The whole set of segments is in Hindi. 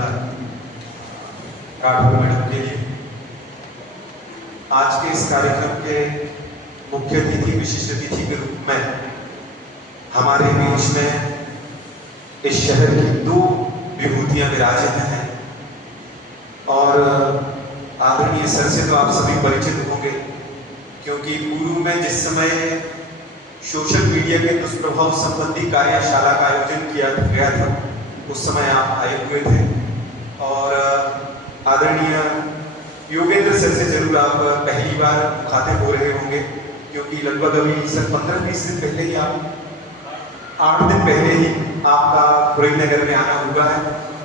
धन्यवाद राठौर मैडम के लिए। आज के इस कार्यक्रम के मुख्य अतिथि, विशिष्ट अतिथि के रूप में हमारे बीच में इस शहर की दो विभूतियां विराजित हैं और आदरणीय सर से तो आप सभी परिचित होंगे, क्योंकि पूर्व में जिस समय सोशल मीडिया के दुष्प्रभाव संबंधी कार्यशाला का आयोजन किया गया था उस समय आप आए हुए थे और आदरणीय योगेंद्र सर से जरूर आप पहली बार मुखातिब हो रहे होंगे, क्योंकि लगभग अभी सर 15-20 दिन पहले ही आप 8 दिन पहले ही आपका कुशीनगर में आना हुआ है।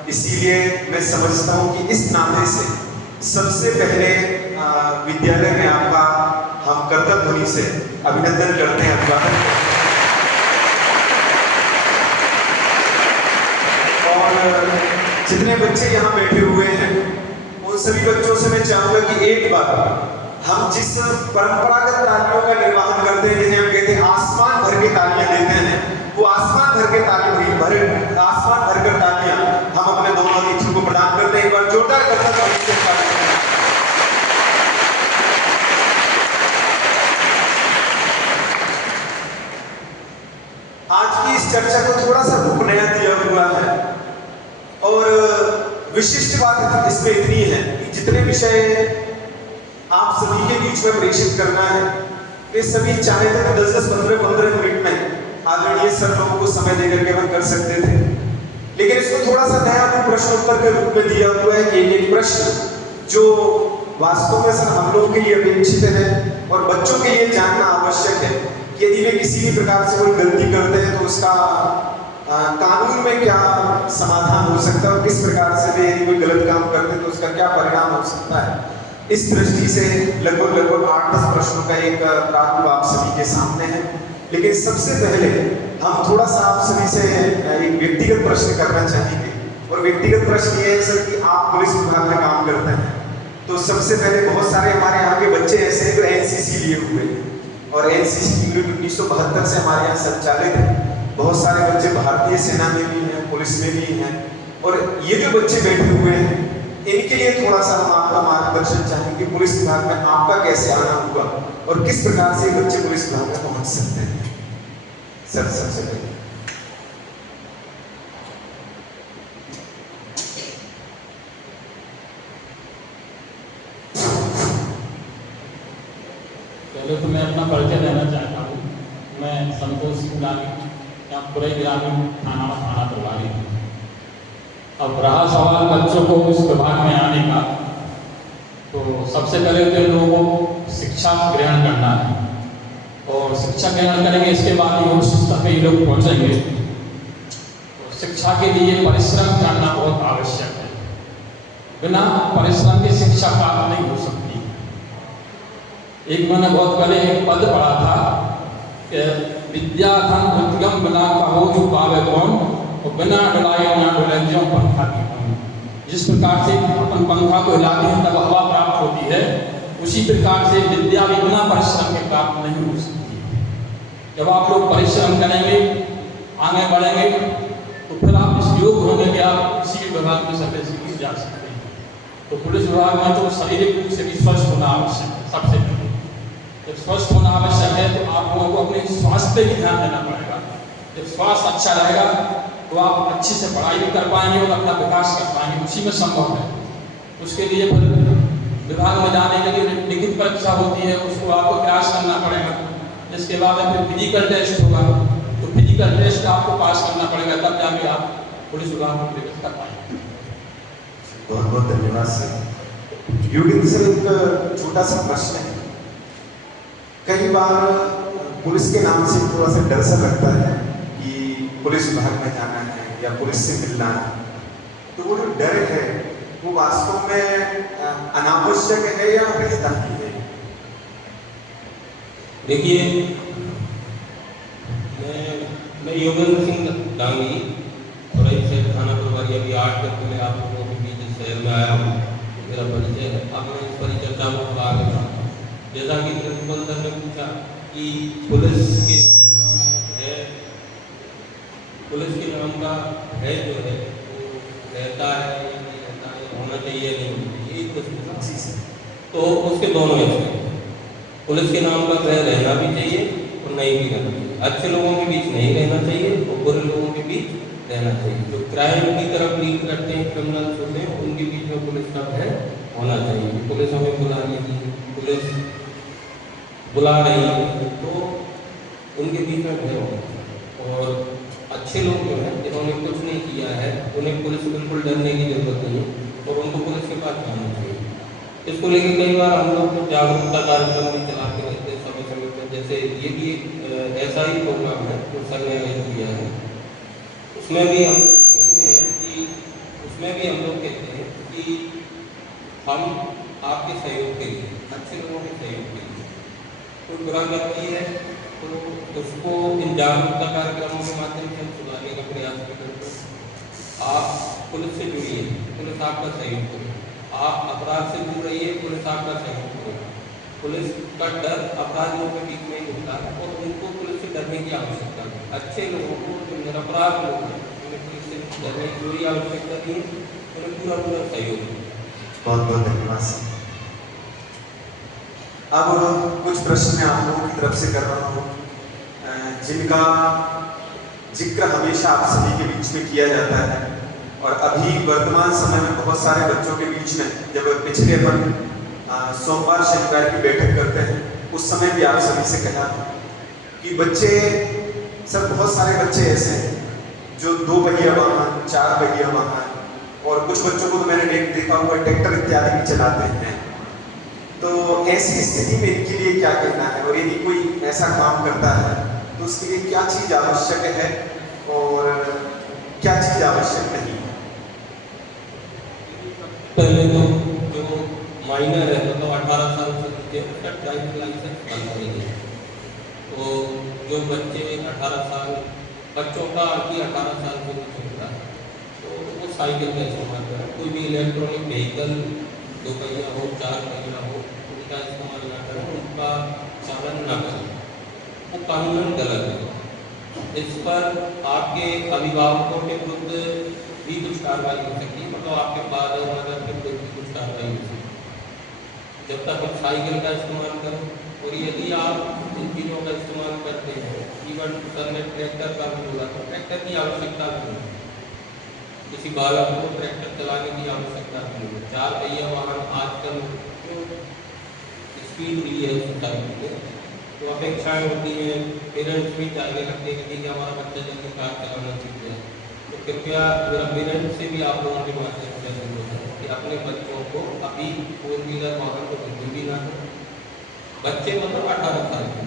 इसीलिए मैं समझता हूँ कि इस नाते से सबसे पहले विद्यालय में आपका हम कर्तव्य ध्वनि से अभिनंदन करते हैं, अभिवादन करते हैं। और जितने बच्चे यहाँ बैठे हुए हैं उन सभी बच्चों से मैं चाहूंगा कि एक बार हम जिस परंपरागत तालियों का निर्वहन करते हैं, जिन्हें हम कहते हैं आसमान भर के तालियां देते हैं, वो आसमान भर के आसमान भर कर तालियां हम अपने दोनों अतिथियों को प्रदान करते हैं। एक बार जोरदार करता आज की इस चर्चा को थोड़ा सा रुख नया दिया हुआ है और विशिष्ट बात इसमें इतनी है कि जितने विषय आप सभी के बीच में प्रेषित करना है वे सभी चाहे तो 10-10, 15-15 मिनट में आदरणीय सर लोगों को समय देकर के हम कर सकते थे, लेकिन इसको थोड़ा सा नया प्रश्न उत्तर के रूप में दिया हुआ है कि एक प्रश्न जो वास्तव में सर हम लोगों के लिए अपेक्षित है और बच्चों के लिए जानना आवश्यक है कि यदि वे किसी भी प्रकार से कोई गलती करते हैं तो उसका कानून में क्या समाधान हो सकता है और किस प्रकार से वे कोई गलत काम करते हैं तो उसका क्या परिणाम हो सकता है। इस दृष्टि से लगभग 8-10 प्रश्नों का एक प्रारूप आप सभी के सामने है, लेकिन सबसे पहले हम थोड़ा सा आप सभी से एक व्यक्तिगत प्रश्न करना चाहेंगे और व्यक्तिगत प्रश्न ये है सर कि आप पुलिस विभाग में काम करते हैं, तो सबसे पहले बहुत सारे हमारे यहाँ के बच्चे ऐसे हैं जो एनसीसी लिए हुए हैं और एनसीसी 1972 से हमारे यहाँ संचालित है। बहुत सारे बच्चे भारतीय सेना में भी हैं, पुलिस में भी हैं और ये जो बच्चे बैठे हुए हैं इनके लिए थोड़ा सा हम आपका मार्गदर्शन चाहेंगे। पुलिस विभाग में आपका कैसे आना होगा और किस प्रकार से बच्चे पुलिस विभाग में पहुंच सकते हैं? सर सबसे पहले तो मैं अपना परिचय देना चाहता हूँ। मैं संतोष सिंह गांधी, यहाँ पुरई ग्रामीण थाना प्रभारी हूँ। अब रहा सवाल बच्चों को इस विभाग में आने का, तो सबसे पहले तो लोगों को शिक्षा ग्रहण करना है और शिक्षा ग्रहण करेंगे, इसके बाद योग शिक्षा पे लोग पहुँचेंगे। तो शिक्षा के लिए परिश्रम करना बहुत आवश्यक है, बिना परिश्रम के शिक्षा प्राप्त नहीं हो सकती। एक मैंने बहुत पहले एक पद पढ़ा था कि विद्या धन उद्गम बिना कहो जो पावे कौन और बिना डुलाए ना डुले ज्यों पंखा की कौन। जिस प्रकार से अपन पंखा को हिलाते हैं तब हवा प्राप्त होती है, उसी प्रकार से विद्या भी बिना परिश्रम के प्राप्त नहीं हो सकती। जब आप लोग परिश्रम करेंगे, आगे बढ़ेंगे, तो फिर आप इस योग होने के आप किसी भी विभाग में सफल जा सकते हैं। तो पुलिस विभाग में तो शारीरिक रूप से भी स्वस्थ होना आवश्यक है। सबसे पहले जब स्वस्थ होना आवश्यक है तो आप लोगों को अपने स्वास्थ्य पे भी ध्यान देना पड़ेगा। जब स्वास्थ्य अच्छा रहेगा तो आप अच्छे से पढ़ाई भी कर पाएंगे और अपना विकास कर पाएंगे, उसी में संभव है। उसके लिए फिर विभाग में जाने के लिए लिखित परीक्षा होती है, उसको आपको प्रयास करना पड़ेगा। जिसके बाद फिर फिजिकल टेस्ट होगा, तो फिजिकल टेस्ट आपको पास करना पड़ेगा, तब जाके आप पुलिस विभाग में प्रवेश कर पाएंगे। बहुत बहुत धन्यवाद सर। योगेंद्र सर, एक छोटा सा प्रश्न है। कई बार पुलिस के नाम से थोड़ा सा डर सा लगता है कि पुलिस विभाग में जाना है या पुलिस से मिलना है, तो वो जो डर है वो वास्तव में अनावश्यक है या रहता ही है? देखिए, मैं योगेंद्र सिंह डांगी पुरई से थाना प्रभारी, अभी 8 दिन पहले आप लोगों के बीच शहर में आया हूँ। मेरा परिचय है। अब मैं इस परिचर्चा में थोड़ा आगे बढ़ा। जैसा कि प्रिंसिपल सर ने पूछा कि पुलिस के नाम का है जो है वो रहता है चाहिए या नहीं होना चाहिए, एक प्रश्न था। जी सर। तो उसके दोनों एस्पेक्ट, पुलिस के नाम पर रहना भी चाहिए और नहीं भी रहना चाहिए। अच्छे लोगों के बीच नहीं रहना चाहिए और बुरे लोगों के बीच रहना चाहिए। जो क्राइम की तरफ लीड करते हैं, क्रिमिनल्स होते हैं, उनके बीच में पुलिस का भय होना चाहिए। पुलिस हमें बुला रही है, पुलिस बुला रही है, तो उनके बीच में भय होना चाहिए। और अच्छे लोग जो हैं, जिन्होंने कुछ नहीं किया है, उन्हें पुलिस से बिल्कुल डरने की जरूरत नहीं है और उनको पुलिस के पास जाना चाहिए। इसको लेकर कई बार हम लोग जागरूकता कार्यक्रम भी चलाते रहते हैं समय समय पर। जैसे ये भी एक ऐसा ही प्रोग्राम है जो सर ने आयोजित किया है। उसमें भी हम लोग कहते हैं कि हम आपके सहयोग के लिए, अच्छे लोगों के सहयोग के लिए, कोई बुरा करती है तो उसको इन जागरूकता कार्यक्रमों के माध्यम से हम सुधारने का प्रयास भी करते हैं। आप पुलिस से जुड़िए, पुलिस आपका सहयोग करेगी। आप अपराध से दूर रहिए, पुलिस आपका सहयोग करेगी। पुलिस का डर अपराधियों के बीच में ही होता है और उनको पुलिस से डरने की आवश्यकता नहीं। अच्छे लोगों को, जो निरपराध लोग हैं, उन्हें पुलिस से डरने की कोई आवश्यकता नहीं है, उन्हें पूरा पूरा सहयोग है। बहुत बहुत धन्यवाद सर। अब कुछ प्रश्न मैं आप लोगों की तरफ से कर रहा हूँ जिनका जिक्र हमेशा आप सभी के बीच में किया जाता है और अभी वर्तमान समय में बहुत सारे बच्चों के बीच में, जब पिछले अपन सोमवार शनिवार की बैठक करते हैं, उस समय भी आप सभी से कहा कि बच्चे, सर बहुत सारे बच्चे ऐसे हैं जो 2 पहिया वाहन, 4 पहिया वाहन और कुछ बच्चों को तो मैंने देखा हुआ ट्रैक्टर इत्यादि भी चलाते हैं। तो ऐसी स्थिति में इनके लिए क्या कहना है, और यदि कोई ऐसा काम करता है तो उसके लिए क्या चीज़ आवश्यक है और क्या चीज़ आवश्यक नहीं है? पहले तो जो माइनर है, मतलब 18 साल से नीचे, उसका ड्राइविंग लाइसेंस बंद करेंगे। तो जो बच्चे 18 साल, बच्चों का कि 18 साल से नीचे होता है, तो वो साइकिल का इस्तेमाल करें। कोई भी इलेक्ट्रॉनिक व्हीकल, 2 पहिया हो, 4 पहिया हो, उनका इस्तेमाल ना करें, उनका चालन ना करें। वो कानूनन गलत है। इस पर आपके अभिभावकों के विरुद्ध भी कुछ कार्रवाई हो सकती है, मतलब आपके फादर मदर के विरुद्ध भी कुछ कार्रवाई हो सकती है। जब तक आप साइकिल का इस्तेमाल करें, और यदि आप इन चीज़ों का इस्तेमाल करते हैं, इवन सर ने ट्रैक्टर का भी बोला, तो ट्रैक्टर की आवश्यकता नहीं है। किसी बालक को ट्रैक्टर चलाने की आवश्यकता नहीं है। 4 पहिया वाहन आजकल जो स्पीड हुई है सोसाइटी में, तो अपेक्षाएं होती हैं, पेरेंट्स भी चाहने लगते हैं कि हमारा बच्चा जल्दी कार चलाना सीख जाए। तो कृपया मेरा पेरेंट्स से भी आप लोगों के माध्यम से अनुरोध है कि अपने बच्चों को अभी 4 व्हीलर वाहन को बिल्कुल भी ना करें। बच्चे मतलब 18 साल के,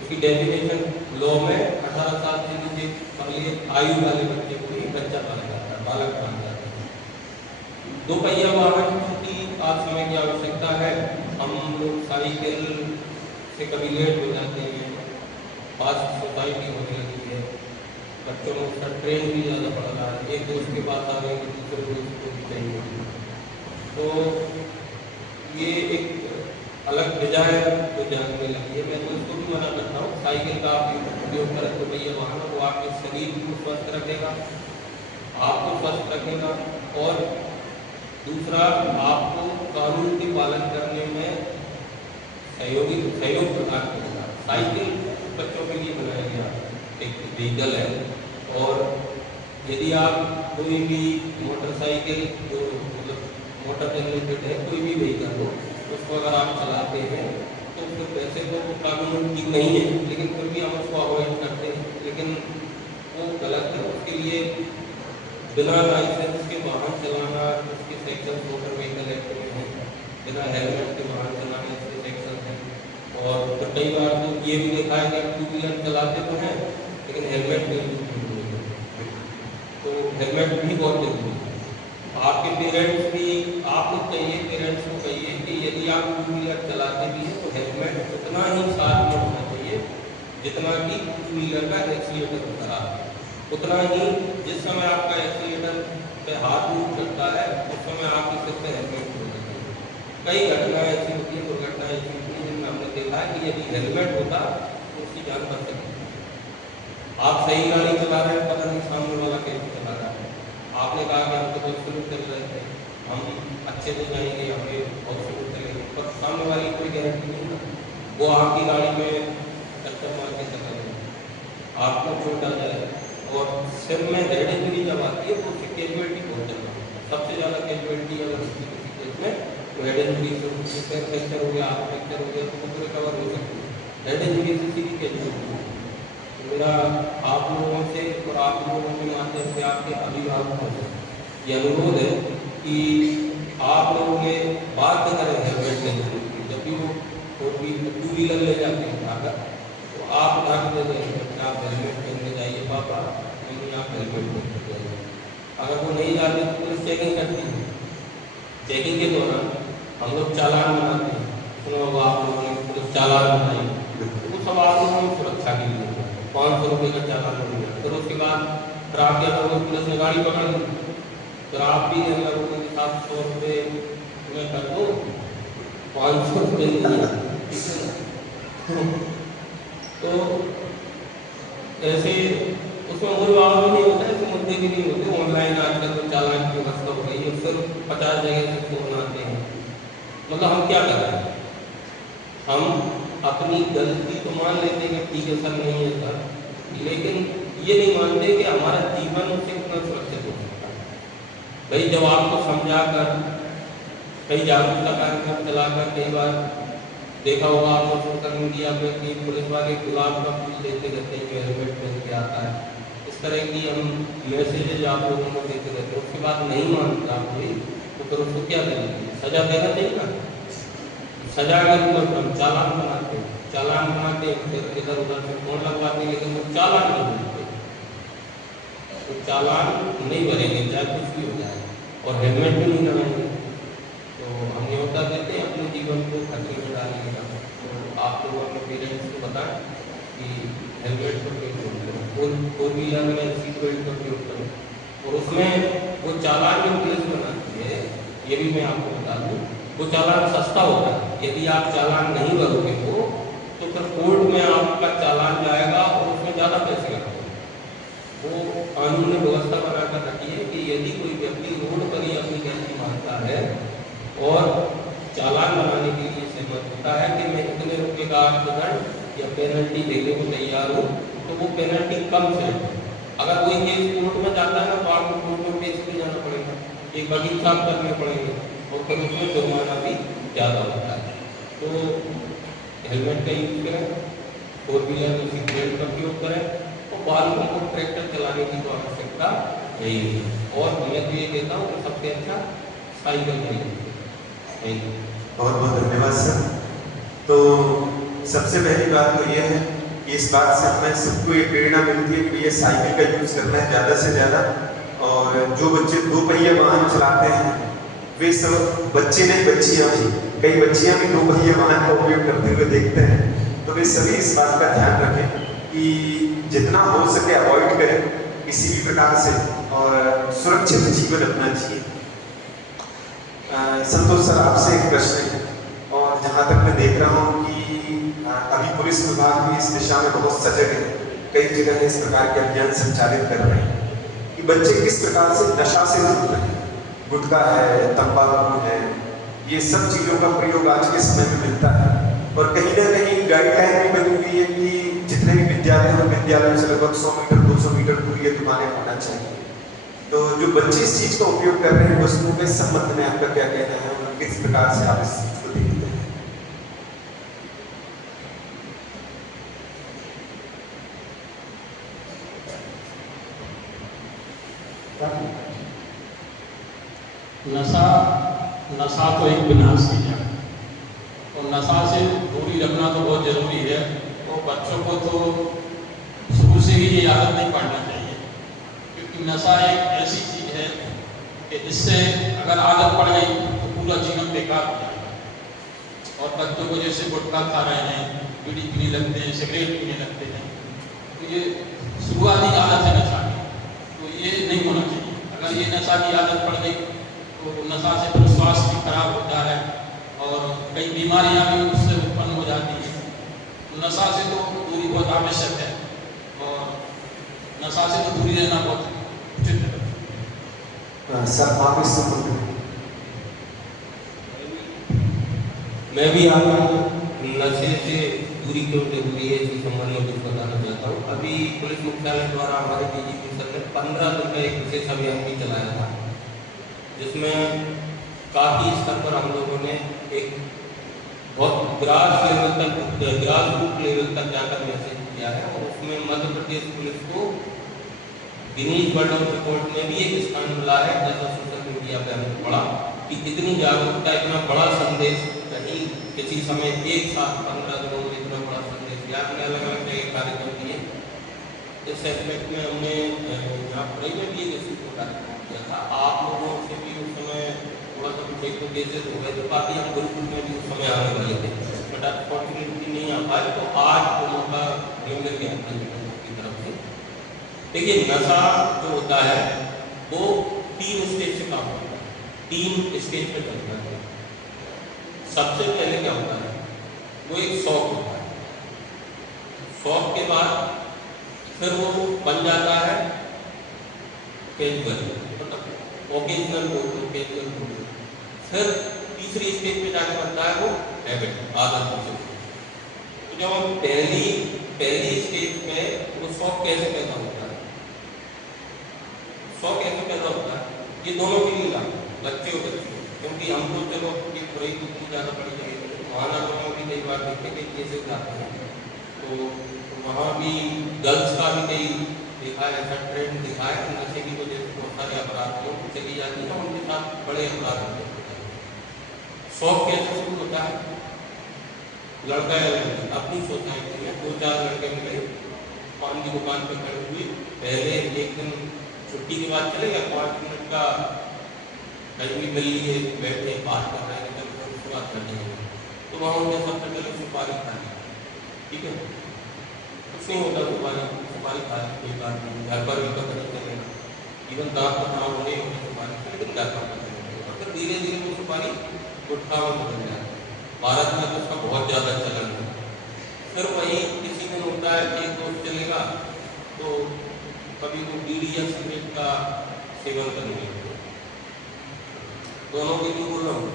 उसकी डेफिनेशन लॉ में 18 साल से नीचे वाले आयु वाले बच्चे को ही बच्चा माना जाता है, बालक माना जाता है। 2 पहिया वाहन की आज समय की आवश्यकता है। हम लोग साइकिल से कभी लेट हो जाते हैं, फास्ट सोसाइटी होने लगी है, बच्चों में उसका ट्रेंड भी ज़्यादा बढ़ रहा है। एक दोस्त के पास आ रहे हैं, दूसरे दोस्त को भी चाहिए। तो ये एक अलग डिजायर जो जानने लगी है, मैं तो इसको भी मना करता हूँ। साइकिल का आप उपयोग करें, 2 पहिया वाहन, वो आपके शरीर को स्वस्थ रखेगा, आपको स्वस्थ रखेगा, और दूसरा आपको कानून के पालन करने में सहयोग प्रदान करेगा। साइकिल बच्चों के लिए बनाया गया एक व्हीकल है, और यदि आप कोई भी मोटरसाइकिल जो मतलब मोटर से रिलेटेड है, कोई भी व्हीकल हो, उसको अगर आप चलाते हैं तो फिर वैसे तो वो कानून ठीक नहीं है, लेकिन फिर भी हम उसको अवॉइड करते हैं, लेकिन वो गलत है। उसके लिए बिना लाइसेंस के वाहन चलाना, उसके सेक्शन मोटर व्हीकल एक्ट में है। बिना हेलमेट के वाहन चलाना, इसके सेक्शन है। और तो कई बार तो ये भी देखा है कि आप 2 व्हीलर चलाते तो हैं, लेकिन हेलमेट नहीं यूज करते, तो हेलमेट भी बहुत जरूरी है। आपके पेरेंट्स भी, आपको चाहिए, पेरेंट्स को कहिए कि यदि आप 2 व्हीलर चलाते भी हैं तो हेलमेट उतना ही साथ में होना चाहिए जितना कि 2 व्हीलर का एक्सीलेटर खराब है। उतना ही जिस समय आपका एक्सीलेटर पे हाथ मूव करता है, उस समय आपके सिर पे हेलमेट होना चाहिए। कई घटनाएं ऐसी होती हैं, दुर्घटनाएं ऐसी होती हैं जिनमें हमने देखा है कि यदि हेलमेट होता तो उसकी जान बच सकती है। आप सही गाड़ी चला रहे हैं, पता नहीं सामने वाला कैसे चला रहा है। आपने कहा कि हम तो बस शुरू कर रहे थे, हम चले जाएंगे या फिर ऑप्शन चलेंगे, पर सामने वाली कोई गारंटी नहीं है। वो आपकी गाड़ी में टक्कर मार के चला जाए, आपको चोट आ जाए, और सिर में हेड इंजरी जब आती है तो उसकी कैजुअलिटी बहुत ज़्यादा है। सबसे ज़्यादा कैजुअलिटी अगर किसी केस में तो हेड इंजरी से, पैर फ्रैक्चर हो गया, हाथ फ्रैक्चर हो गया, तो वो रिकवर हो सकती है। हेड इंजरी से सीधी कैजुअलिटी। तो मेरा आप लोगों से और आप लोगों के माध्यम से आपके अभिभावकों से ये अनुरोध है कि आप लोगों के बात करें हेलमेट लेने की। जब भी वो टू व्हीलर ले जाते हैं उठाकर, तो आप उठा के दे देंगे कि आप हेलमेट पहन के जाइए पापा, मम्मी आप हेलमेट पहन के जाइए। अगर वो नहीं जाते तो पुलिस चेकिंग करती है। चेकिंग के दौरान हम लोग चालान बनाते हैं, सुनो आप लोगों ने पुलिस चालान बनाई, वो सब आप लोगों की सुरक्षा के लिए 500 रुपये का चालान बनेगा। फिर उसके बाद फिर आपके अगर पुलिस ने गाड़ी पकड़ ली, फिर आप भी अगर लोगों के 700 रुपये मैं कर दूँ, 500 रुपये नहीं है, ठीक है ना। तो ऐसे उसमें मूल्यवान भी नहीं होता है, ऐसे मुद्दे भी नहीं होते। ऑनलाइन आजकल तो चालान की व्यवस्था हो गई है, सिर्फ 50 जगह से फोन आते हैं। मतलब हम क्या कर रहे हैं, हम अपनी गलती तो मान लेते हैं कि ठीक है सर नहीं है सर, लेकिन ये नहीं मानते कि हमारा जीवन उससे कितना सुरक्षित हो सकता है। भाई जब आपको समझा कर कई जागरूकता कार्यक्रम चलाकर, कई बार देखा होगा आपको सोशल मीडिया पे कि पुलिस वाले गुलाब का फूल देते रहते हैं जो हेलमेट पहन के आता है, इस तरह की हम मैसेजेज आप लोगों को देते रहते हैं। उसके बाद नहीं मानता कोई तो फिर उसको क्या देना, सजा देना चाहिए ना। सजा के रूप में हम चालान बनाते हैं, चालान बनाते हैं, फिर इधर उधर से फोन लगवाते हैं, लेकिन वो चालान नहीं बनते। तो चालान नहीं भरेंगे चाहे कुछ भी हो जाए, और हेलमेट भी नहीं लगाएंगे, तो हम न्योता देते हैं अपने जीवन को खतरे में डालने का। तो आप लोग अपने पेरेंट्स को बताएं कि हेलमेट का प्रयोग करें, फोर व्हीलर में सीट बेल्ट का प्रयोग करें। और उसमें वो चालान जो पुलिस बनाती है, ये भी मैं आपको बता दूँ, वो चालान सस्ता होता है। यदि आप चालान नहीं भरोगे तो फिर कोर्ट में आपका चालान जाएगा और उसमें ज़्यादा पैसे लगते हैं। वो कानून ने व्यवस्था बनाकर रखी है कि यदि कोई व्यक्ति रोड पर ही अपनी गलती मानता है और चालान बनाने के लिए सहमत होता है कि मैं इतने रुपये का अर्थदंड या पेनल्टी देने को तैयार हूँ, तो वो पेनल्टी कम से अगर कोई केस कोर्ट में जाता है तो आपको कोर्ट में पेश भी जाना पड़ेगा, एक वकील साहब करने पड़ेंगे, और फिर उसमें जुर्माना भी ज़्यादा होता है। तो हेलमेट का यूज करें, फोर व्हीलर में सीट बेल्ट का उपयोग करें, और बालकों को ट्रैक्टर चलाने की तो आवश्यकता नहीं है। और मैं तो ये कहता हूँ कि सबसे अच्छा साइकिल नहीं है। बहुत बहुत धन्यवाद सर। तो सबसे पहली बात तो ये है कि इस बात से हमें सबको ये प्रेरणा मिलती है कि ये साइकिल का यूज करना है ज़्यादा से ज़्यादा। और जो बच्चे 2 पहिया वाहन चलाते हैं वे सब बच्चे नहीं, बच्चियाँ भी, कई बच्चियाँ भी 2 पहिया वाहन का उपयोग करते हुए देखते हैं। तो वे सभी इस बात का ध्यान रखें कि जितना हो सके अवॉइड करें किसी भी प्रकार से, और सुरक्षित जीवन अपना जिए। संतोष सर, आपसे एक प्रश्न है, और जहाँ तक मैं देख रहा हूँ कि अभी पुलिस विभाग भी इस दिशा में बहुत सजग है, कई जगह इस प्रकार के अभियान संचालित कर रहे हैं कि बच्चे किस प्रकार से नशा से दूर रहें। गुटखा है, तंबाकू है, ये सब चीज़ों का प्रयोग आज के समय में मिलता है, और कहीं ना कहीं गाइडलाइन भी बनी हुई है कि जितने भी विद्यालय हैं विद्यालयों से लगभग 100 मीटर 200 मीटर दूरी दुकानें होना चाहिए। तो जो बच्चे इस चीज़ का उपयोग कर रहे हैं वस्तुओं के संबंध में आपका क्या कहना है, और किस प्रकार से आप इस चीज़ को देखते हैं? नशा तो एक विनाश की है, और नशा से दूरी रखना तो बहुत ज़रूरी है। और बच्चों को तो शुरू से ही ये आदत नहीं पड़ना चाहिए, क्योंकि नशा एक ऐसी चीज़ है कि इससे अगर आदत पड़ गई तो पूरा जीवन बेकार हो जाएगा। और बच्चों को जैसे गुटखा खा रहे हैं, बीड़ी पीने लगते हैं, सिगरेट पीने लगते हैं, तो ये शुरुआती आदत है नशा की, तो ये नहीं होना चाहिए। अगर ये नशा की आदत पड़ गई तो नशा से फिर स्वास्थ्य भी खराब होता है, और कई बीमारियां भी उससे उत्पन्न हो जाती हैं। तो नशा से तो दूरी बहुत आवश्यक है, और नशा से तो दूरी रहना बहुत उचित है। सर, आप इस संबंध में मैं भी आपको नशे से दूरी क्यों जरूरी है इस संबंध में कुछ बताना चाहता हूँ। अभी पुलिस मुख्यालय द्वारा हमारे डीजीपी सर ने 15 दिन का एक विशेष अभियान भी चलाया था, जिसमें काफ़ी स्तर पर हम लोगों ने एक बहुत ग्रास रूट लेवल तक जाकर मैसेज किया है। और उसमें मध्य प्रदेश पुलिस को गिनीज वर्ल्ड ऑफ रिकॉर्ड में भी एक स्थान मिला है, जैसा सोशल मीडिया पर हमने पढ़ा कि इतनी जागरूकता, इतना बड़ा संदेश कहीं किसी समय एक साथ 15 दिनों में इतना बड़ा संदेश दिया। हमने अलग अलग जगह कार्यक्रम किए। इस एस्पेक्ट में हमने यहाँ पुणे में भी एक कार्यक्रम किया था। आप लोगों से भी उस समय थोड़ा सा कुछ एक दो केसेज हो गए थे, बाकी हम गुरुकुल में भी उस समय आने वाले थे, बट अनफॉर्चुनेटली नहीं आ पाए। तो आज वो मौका मिल गया की तरफ से। देखिए, नशा जो होता है वो 3 स्टेज से काम होता है, 3 स्टेज पे चलता है। सबसे पहले क्या होता है, वो एक शौक होता है। शौक के बाद फिर वो बन जाता है कैजुअल, मतलब ओकेजनल कैजुअल। फिर तीसरी स्टेज पे जाकर बनता है वो हैबिट, आदत। तो जब हम पहली स्टेज पे वो शौक कैसे पैदा होता है, शौक कैसे पैदा होता है, ये दोनों के लिए लागू, बच्चे और बच्चे। क्योंकि हमको चलो ये बुराई तो इतनी ज़्यादा पड़ी जाएगी, महानगरों में भी कई बार देखते कई केसेस आते हैं, तो वहाँ भी गर्ल्स का भी कई देखा है, ऐसा ट्रेंड दिखा है कि नशे की वजह से बहुत सारे अपराधियों को चली जाती है, उनके साथ बड़े अपराध होते हैं। शौक कैसे शुरू होता है, लड़का या लड़की अपनी सोसाइटी में 2-4 लड़के मिले, पान की दुकान पर खड़े हुए, पहले एक दिन छुट्टी के बाद चले गए, 5 मिनट का कहीं भी मिल लिए, बैठे बात कर रहे हैं, जब उसके बाद कर देंगे। तो वहाँ उनके सबसे पहले सुपारी खा ली, ठीक है, कुछ नहीं होता, सुपारी खा कोई बात नहीं, घर पर भी पता नहीं चलेगा, इवन दांत पर नाम नहीं होगी सुपारी, लेकिन घर पर पता नहीं चलेगा। फिर धीरे धीरे वो सुपारी गुटखा में बदल जाती है। भारत में तो उसका बहुत ज़्यादा चलन है। फिर वही किसी दिन होता है कि एक दोस्त चलेगा तो कभी वो बीड़ी या सिगरेट का सेवन करेंगे, दोनों के लिए बोल रहा हूँ,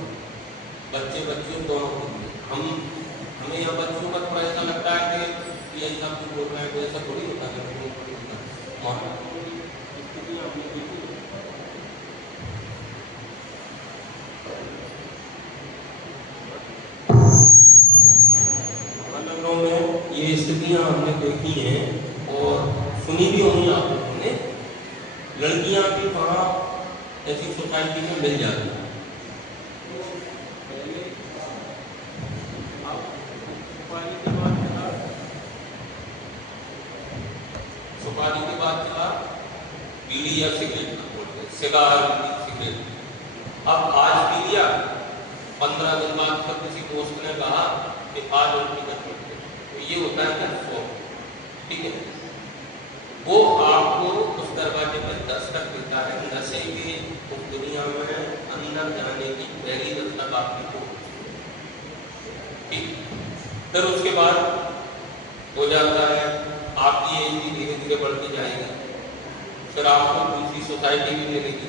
बच्चे दोनों के लिए। हमें यहाँ बच्चों का थोड़ा ऐसा लगता है कि यही सब कुछ बोल रहा है, तो ऐसा थोड़ी होता है, महानगरों में ये स्थितियाँ हमने देखी हैं और सुनी भी होंगी आप लोगों ने। लड़कियाँ भी वहाँ ऐसी सोसाइटी में मिल जाती हैं। सुपारी के बाद चला बीड़ी या सिगरेट, सिगार, सिगरेट। अब आज पी लिया, 15 दिन बाद फिर किसी दोस्त ने कहा कि आज उल्टी कर सकते, तो ये होता है क्या, शौक, ठीक है। वो आपको उस दरवाजे पर दस्तक देता है, नशे के उस दुनिया में अंदर जाने की पहली दस्तक आपकी को, ठीक। फिर उसके बाद हो जाता है आपकी एज भी धीरे धीरे बढ़ती जाएगी, फिर आपको दूसरी सोसाइटी भी मिलेगी,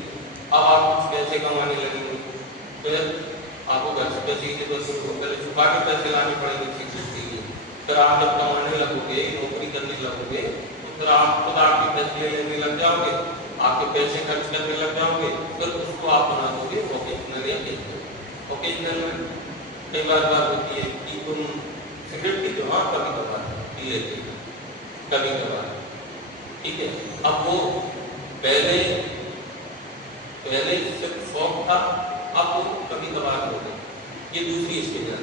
अब आप कुछ पैसे कमाने लगेंगे, फिर आपको घर से पैसे की जरूरत हो, पहले छुपा के पैसे लाने पड़ेंगे सिगरेट के लिए। फिर आप जब कमाने लगोगे, नौकरी करने लगोगे, तो फिर आप खुद आपके पैसे लेने लग जाओगे, आपके पैसे खर्च करने लग जाओगे, फिर उसको आप बना दोगे ओकेजनल या कैजुअल। ओकेजनल में कई बार होती है कि तुम सिगरेट पीते हो, हाँ कभी कभार पी लेते हो, कभी कभार, ठीक है। अब वो पहले सिर्फ शौक था, अब वो कभी कभार हो गया, ये दूसरी स्टेज है।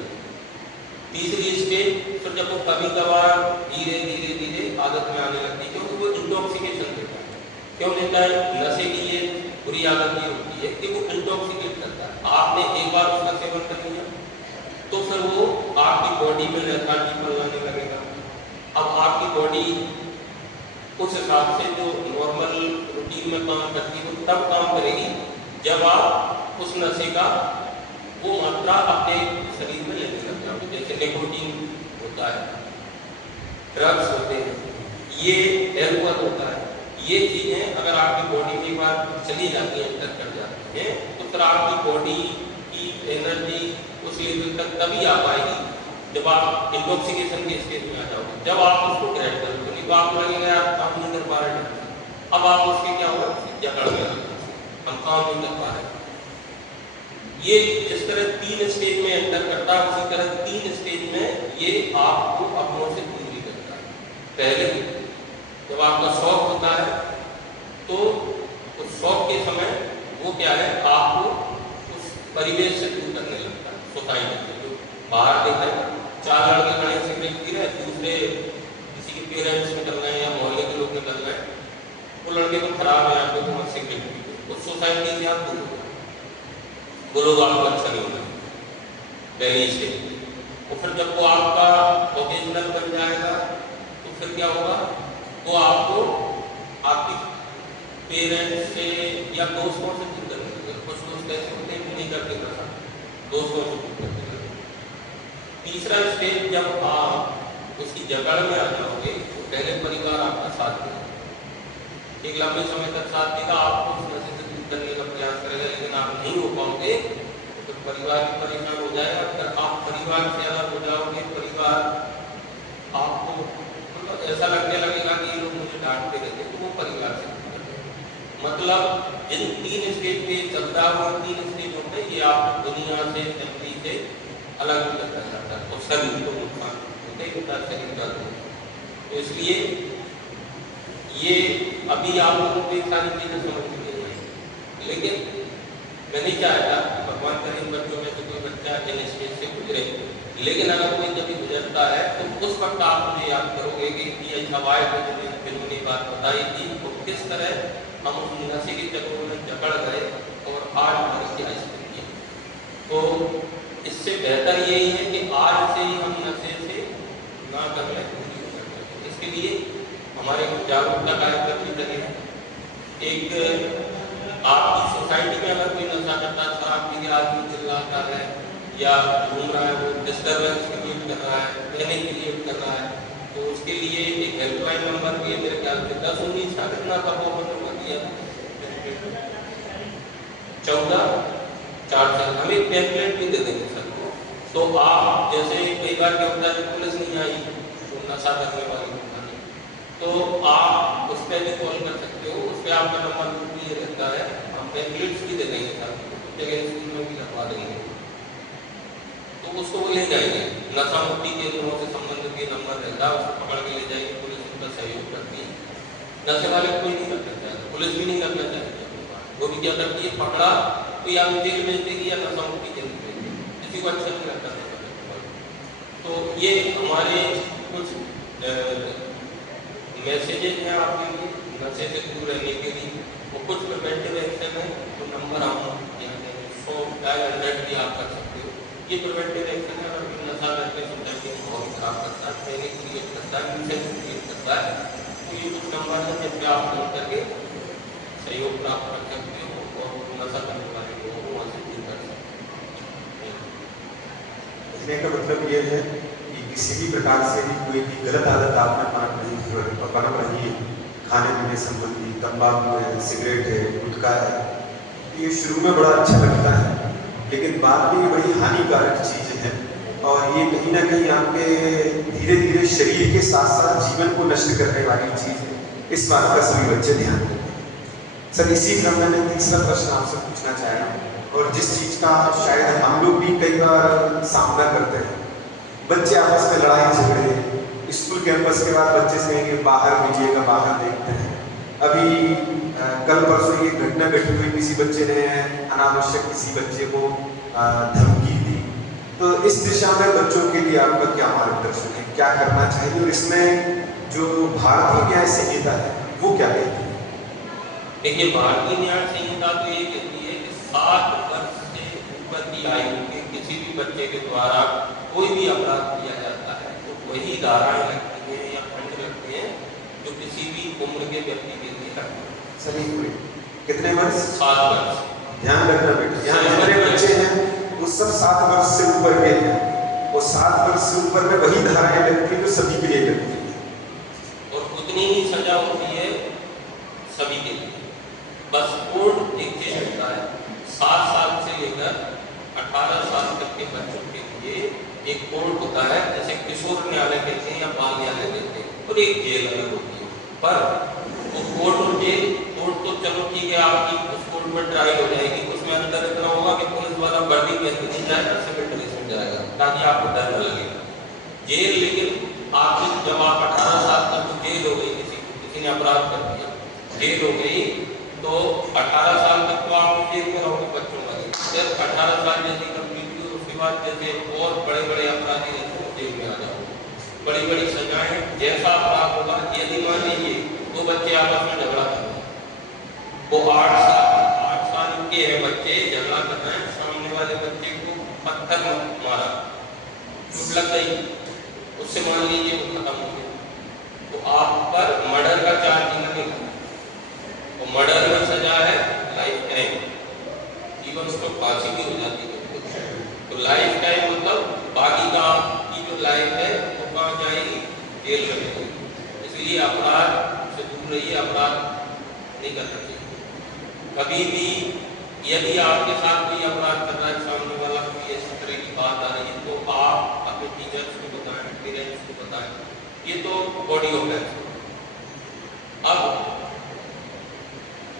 तीसरी स्टेज फिर जब वो कभी कभार धीरे धीरे धीरे आदत में आने लगती है, क्योंकि वो इंटॉक्सिकेशन देता है। क्यों लेता है, नशे की ये बुरी आदत ये होती है कि वो इंटॉक्सिकेट करता है। आपने एक बार उसका सेवन कर लिया तो फिर वो आपकी बॉडी में लेथार्जी लाने लगेगा। अब आपकी बॉडी उस हिसाब से जो नॉर्मल रूटीन में काम करती है तब काम करेगी जब आप उस नशे का वो मात्रा अपने शरीर में लेने लग जाओगे। जैसे निकोटीन होता है, ड्रग्स होते हैं, ये एल्कोहल होता है, ये चीज़ें अगर आपकी बॉडी में एक बार चली जाती हैं, अंदर कर जाती हैं, तो फिर आपकी बॉडी की एनर्जी उस लेवल तक तभी आ पाएगी जब आप इंटॉक्सिकेशन के स्टेज में आ जाओगे। जब आप उसको ग्रैब करोगे, नहीं तो आपको लगेगा यार काम नहीं कर पा रहे, अब आप उसके क्या होगा, जकड़ में हम काम नहीं कर पा रहे। ये जिस तरह 3 स्टेज में एंटर करता है, उसी तरह 3 स्टेज में ये आपको अपनों से दूर भी करता है। पहले जब आपका शौक होता है तो उस शौक के समय वो क्या है, आपको उस परिवेश से दूर करने लगता है, सोसाइटी से। जो बाहर देख रहे हैं 4 लड़के खड़े सिगरेट पी रहे हैं, दूसरे किसी के पेरेंट्स निकल रहे हैं या मोहल्ले के लोग निकल रहे हैं, वो लड़के तो खराब है, आपको तो मत सिगरेट पी, उस सोसाइटी से आप दूर हो, वो लोग आपको अच्छा नहीं होगा पहली स्टेज। और फिर जब वो आपका ओकेजनल बन जाएगा तो फिर क्या होगा, तो आपको आपके पेरेंट्स से या दोस्तों से दूर करने लगेगा। कुछ दोस्त ऐसे होते हैं नहीं करते नशा, दोस्तों से दूर करने लगेगा। तीसरा स्टेज जब आप उसकी जकड़ में आ जाओगे तो पहले परिवार आपका साथ देगा, एक लंबे समय तक साथ देगा, आपको उस नशे से दूर करने का प्रयास करेगा, लेकिन आप नहीं हो पाओगे तो परिवार भी परेशान हो जाएगा। अगर आप परिवार से अलग हो जाओगे, परिवार आपको मतलब ऐसा लगने लगेगा कि ये लोग मुझे डांटते रहते, तो वो परिवार से मतलब जिन 3 स्टेज पे चलता है, 3 स्टेजों में ये आप दुनिया से, फैमिली से अलग करता जाता है और शरीर को नुकसान होता ही होता है, शरीर का। तो इसलिए ये अभी आप लोगों को एक सारी चीजें समझ में नहीं आई, लेकिन मैं नहीं चाहता भगवान करे इन बच्चों में से कोई बच्चा इन स्टेज से गुजरे, लेकिन अगर कोई कभी गुजरता है तो उस वक्त आप मुझे याद करोगे कि ये हवाए को जिन्होंने बात बताई थी, तो किस तरह हम उस नशे के चक्रों में जकड़ गए और आज हमारी क्या स्थिति है। तो इससे बेहतर यही है कि आज से ही हम नशे से ना करने पूरी हो सकते। इसके लिए हमारे जागरूकता कार्यक्रम भी लगे हैं। एक आपकी सोसाइटी में अगर कोई नशा करता है, शराब पी के आदमी चिल्लाता है या घूम रहा है, वो डिस्टर्बेंस क्रिएट कर रहा है, पैनिक क्रिएट कर रहा है, तो उसके लिए एक हेल्पलाइन नंबर भी है, मेरे ख्याल से 10-19 का कितना था वो बंद कर दिया 14-4 हम एक पैम्पलेट भी दे देंगे सबको। तो आप जैसे कई बार क्या होता है पुलिस नहीं आई तो नशा करने वाली नहीं, तो आप उस पर भी कॉल कर सकते हो, उस पर आपका नंबर भी रहता है, हम पैम्पलेट्स भी दे देंगे सबको, जगह स्कूल में भी लगवा देंगे, तो उसको वो ले जाएंगे। नशा मुक्ति केंद्रों से संबंधित ये नंबर रहता है, उसको पकड़ के ले जाएंगे, पुलिस उनका सहयोग करती है। नशे वाले कोई नहीं करना चाहता, पुलिस भी नहीं करना चाहती, वो भी क्या करती है, पकड़ा तो या जेल भेज देगी या नशा मुक्ति केंद्र भेज देगी, किसी को अच्छा नहीं लगता। तो ये हमारे कुछ मैसेजेज हैं आपके लिए नशे से दूर रहने के लिए, और कुछ प्रिवेंटिव एक्शन है, तो नंबर हम यहाँ पे 100-100 भी आप कर सकते हो। ये प्रिवेंटिव एक्शन है, अगर नशा करके सोसाइटी को बहुत खराब करता है, पैनिक क्रिएट करता है, न्यूसेंस क्रिएट करता है, तो ये कुछ नंबर है जिन पर आप फोन करके सहयोग प्राप्त कर सकते हो और नशा करने वाले लोगों को वहाँ से दूर कर सकते हो। कहने का मतलब ये है कि किसी भी प्रकार से भी कोई भी गलत आदत आप में पनप रही है, खाने पीने संबंधी, तंबाकू है, सिगरेट है, गुटखा है, ये शुरू में बड़ा अच्छा लगता है, लेकिन बाद में ये बड़ी हानिकारक चीज़ है और ये कहीं ना कहीं आपके धीरे धीरे शरीर के साथ साथ जीवन को नष्ट करने वाली चीज़ है। इस बात का सभी बच्चे ध्यान दें। सर, इसी क्रम में मैं तीसरा प्रश्न आपसे पूछना चाहेंगे और जिस चीज़ का शायद हम लोग भी कई बार सामना करते हैं, बच्चे आपस में लड़ाई झगड़े, स्कूल कैंपस के बाद बच्चे से कहेंगे बाहर भेजिएगा, बाहर देखते हैं। अभी कल परसों ये घटना घटी हुई, किसी बच्चे ने अनावश्यक किसी बच्चे को धमकी दी, तो इस दिशा में बच्चों के लिए आपका क्या मार्गदर्शन है, क्या करना चाहिए और इसमें जो भारतीय न्याय संहिता है वो क्या कहती है? देखिए, भारतीय न्याय संहिता तो ये कहती है कि 7 वर्ष से ऊपर की आयु के किसी भी बच्चे के द्वारा कोई भी अपराध किया जाता है तो वही धाराएं लगती हैं या खंड लगते हैं जो किसी भी उम्र के व्यक्ति के लिए लगते हैं। सही हुए कितने वर्ष? 7 वर्ष। ध्यान रखना बेटा, यहाँ जितने बच्चे हैं वो सब 7 वर्ष से ऊपर के हैं और 7 वर्ष से ऊपर में वही धाराएं लगती है जो सभी के लिए लगती है और उतनी ही सजा होती है सभी के लिए। बस कोड एक चीज होता है, 7 साल से लेकर 18 साल तक के बच्चों के लिए एक कोर्ट होता है, जैसे किशोर न्यायालय कहते हैं या बाल न्यायालय कहते हैं, और एक जेल अलग होती है। पर वो कोर्ट और जेल, कोर्ट तो चलो ठीक है, आपकी उस कोर्ट में ट्रायल हो जाएगी, उसमें अंदर इतना होगा कि पुलिस वाला वर्दी के अंदर नहीं जाएगा, सिविल ड्रेस में जाएगा ताकि आपको डर न लगेगा। जेल लेकिन आप जब आप 18 साल तक जेल हो गई, किसी ने अपराध कर दिया, जेल हो गई, तो 18 साल तक तो आप जेल में रहोगे बच्चों वाले। जब 18 साल जैसी कंप्लीट हुई उसके बाद जैसे और बड़े बड़े अपराधी रहते हैं जेल में आ जाओ, बड़ी बड़ी सजाएं, जैसा अपराध होगा। यदि मान लीजिए दो बच्चे आपस में झगड़ा कर रहे हैं, वो 8 साल के हैं बच्चे, झगड़ा कर रहे हैं, सामने वाले बच्चे को पत्थर मारा, चोट लग गई, उससे मान लीजिए वो खत्म हो गया, तो आप पर मर्डर का चार्ज लगेगा, और मर्डर में सजा है लाइफ टाइम, इवन उसको फांसी भी हो जाती है। तो लाइफ टाइम मतलब बाकी का आपकी जो लाइफ है वो कहाँ जाएगी, जेल में जाएगी। इसलिए अपराध से दूर रहिए, अपराध नहीं करना चाहिए कभी भी। यदि आपके साथ कोई अपराध कर रहा है, सामने वाला कोई इस तरह की बात आ रही है, तो आप अपने टीचर्स को बताएं, पेरेंट्स को बताएं, ये तो बॉडी ऑफेंस। अब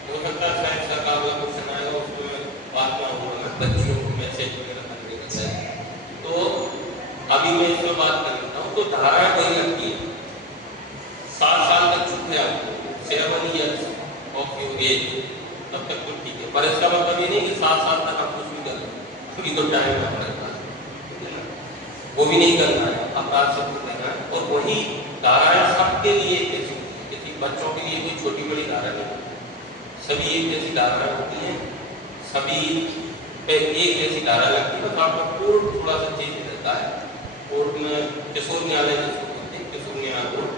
हो सकता है साइंस का अगला क्वेश्चन आएगा, उसमें बात में होगा बच्चियों को मैसेज वगैरह करने का चाहिए, तो अभी मैं इस पर बात कर लेता हूँ। तो धाराएं वही लगती है, 7 साल तक छूट है आपको, 7 years ऑफ योर एज, तब तक तो ठीक है, पर इसका मतलब ये नहीं कि 7 साल तक आप कुछ भी कर लो, क्योंकि तो टाइम लगता है, वो भी नहीं करना है, अपराध से दूर रहना है। और वही धाराएं सबके लिए जैसी, बच्चों के लिए कोई छोटी बड़ी धारा नहीं, सभी एक जैसी धाराएं होती हैं, सभी पे एक जैसी धारा लगती है, बस आपका कोर्ट थोड़ा सा चेंज रहता है। कोर्ट में किशोर न्यायालय जिसको कहते हैं, किशोर न्यायालय कोर्ट,